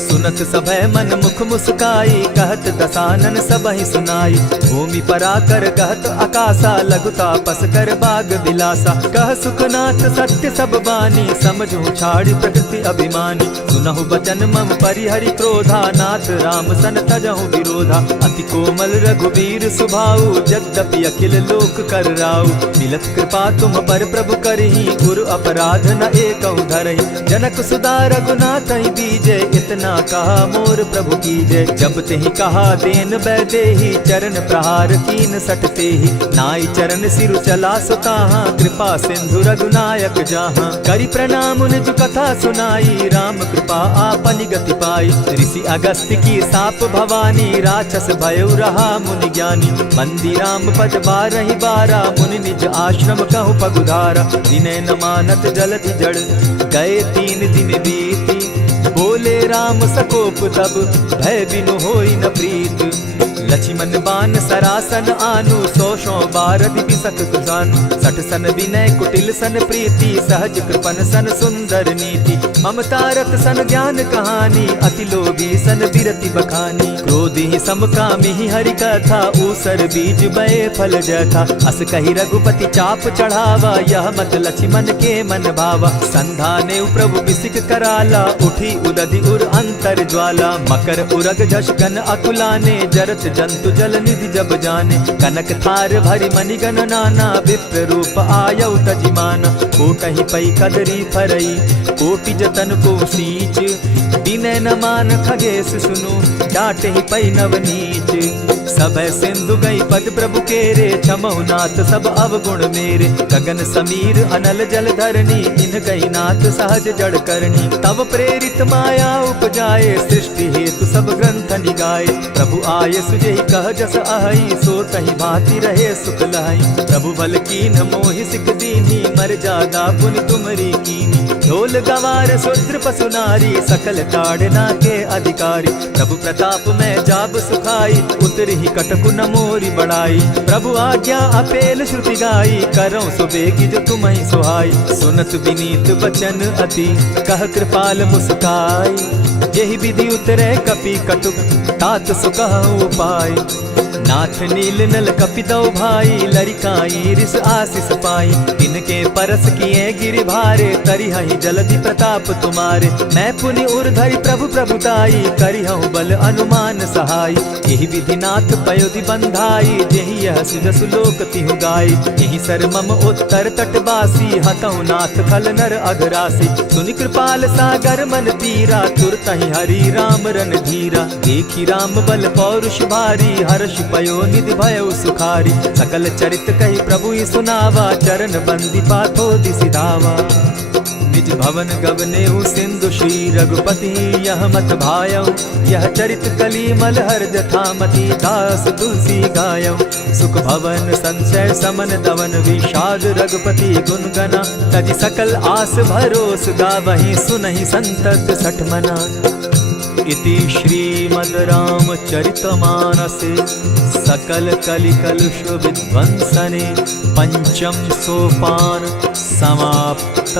सुनत सभय मन मुख मुस्काई, कहत दसानन सबहि सुनाई। भूमि पराकर कहत आकाशा, लघु तापस कर बाग बिलासा। कह सुखनाथ सत्य सब बानी, समझू छाड़ी प्रकृति अभिमानी। सुनहु बचन मम परिहरि क्रोधा, नाथ राम सन तजहु विरोधा। अति कोमल रघुबीर सुभाऊ, जगदपि अखिल लोक कर राऊ। मिलत कृपा तुम पर प्रभु करही, गुरु अपराध न एकहु धरहि। जनक सुदा रघुनाथ ही दीजे, इतना कहा मोर प्रभु कीजे। जब तेहि कहा देन बैदेही, चरण प्रहार कीन सटते ही। नाई चरण सिरु चला सुताहा, कृपा सिंधु रघुनायक जाहा। करि प्रणाम निज कथा सुनाई, राम कृपा आपनि गति पाई। ऋषि अगस्त्य की साप भवानी, राक्षस भयउ रहा मुनि ज्ञानी। बंदी राम पद बारहि बारा, मुनि निज आश्रम कहु पगुधारा। विनय न मानत जलधि जड़, गए 3 दिन बीती। बोले राम सकोप तब, भय बिनु होई न प्रीत। लक्ष्मण बान सरासन आनु, 100 बारधि बिसक सुजानु। सठ सन विनय कुटिल सन प्रीति, सहज कृपन सन सुंदर नीति। ममता रत सन ज्ञान कहानी, अति लोभी सन बिरति बखानी। क्रोधी समकामी हरि कथा, ऊसर बीज बये फल जथा। अस कहि रघुपति चाप चढ़ावा, यह मत लक्ष्मण के मन भावा। संधाने प्रभु बिसिक कराला, उठी उदधि उर अंतर ज्वाला। मकर उरग झष गन अकुलाने, जरत जंतु जल निधि जब जाने। कनक थार भरि मणिगण नाना, विप्र रूप आयौ तजिमाना। कोटहि पै कदरी फरई, कोटि जतन को सींच। विनय न मान खगेश सुनु, डांटहि पै नव नीच। सब सिंधु गई पद प्रभु केरे, क्षमहु नाथ सब अवगुण मेरे। गगन समीर अनल जल धरनी, इन गई नाथ सहज जड़ करनी। तब प्रेरित माया उपजाए, सृष्टि हेतु सब ग्रंथ निगाए। प्रभु आय सुजेहि कह जस अहई, सो तहि भांति रहे सुख लहई। प्रभु बल कीन मोहि सिख दीनी, मर जादा पुनि तुमरी कीनी। ढोल गवार शूद्र पशु नारी, सकल ताड़ना के अधिकारी। प्रभु प्रताप में जाब सुखाई, उतरि कटकु न मोरी बड़ाई। प्रभु आज्ञा अपेल श्रुति गाई, करौ सुबेगी जो तुम्हि सुहाई। सुनत विनीत बचन अति, कह कृपाल मुस्काई। जेहि विधि उतरे कपि कटुक, तात सुकहु उपाय। नाथ नील नल कपितौ भाई, लरिकाई रिस आशीष पाई। तिनके परस किए गिरि भारे, तरिहहि जलधि प्रताप तुम्हारे। मैं पुनि उर्धरि प्रभु प्रभुताई, करिहु बल अनुमान सहाय। यही विधि नाथ पयोधि बंधाई, जेहि यह सुजसु लोक तिहु गाई। यही सर मम उत्तर तटवासी, हतहु नाथ खल नर अघरासी। सुनि कृपाल सागर मन तीरा, तुरतहि हरि राम रन धीरा। देखी राम बल पौरुष भारी, हर्ष पयो निधि भयउ सुखारी। सकल चरित कहि प्रभु ही सुनावा, चरण बंदी पाथो दिसि धावा। निज भवन गवनेउ सिंधु श्री रघुपति, यह मत भायौ। यह चरित कली मलहर जथामति, दास तुलसी गायौ। सुख भवन संशय समन दवन, विषाद रघुपति गुण गना। तजि सकल आस भरोस, गावहि सुनहि संतत सठ मना। इति श्रीमद् रामचरितमानसे, सकल कलि कलुष विध्वंसने। पंचम सोपान समाप्त।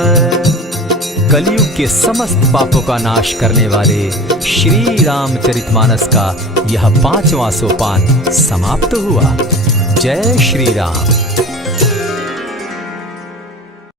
कलयुग के समस्त पापों का नाश करने वाले श्री रामचरितमानस का यह 5वां सोपान समाप्त हुआ। जय श्री राम।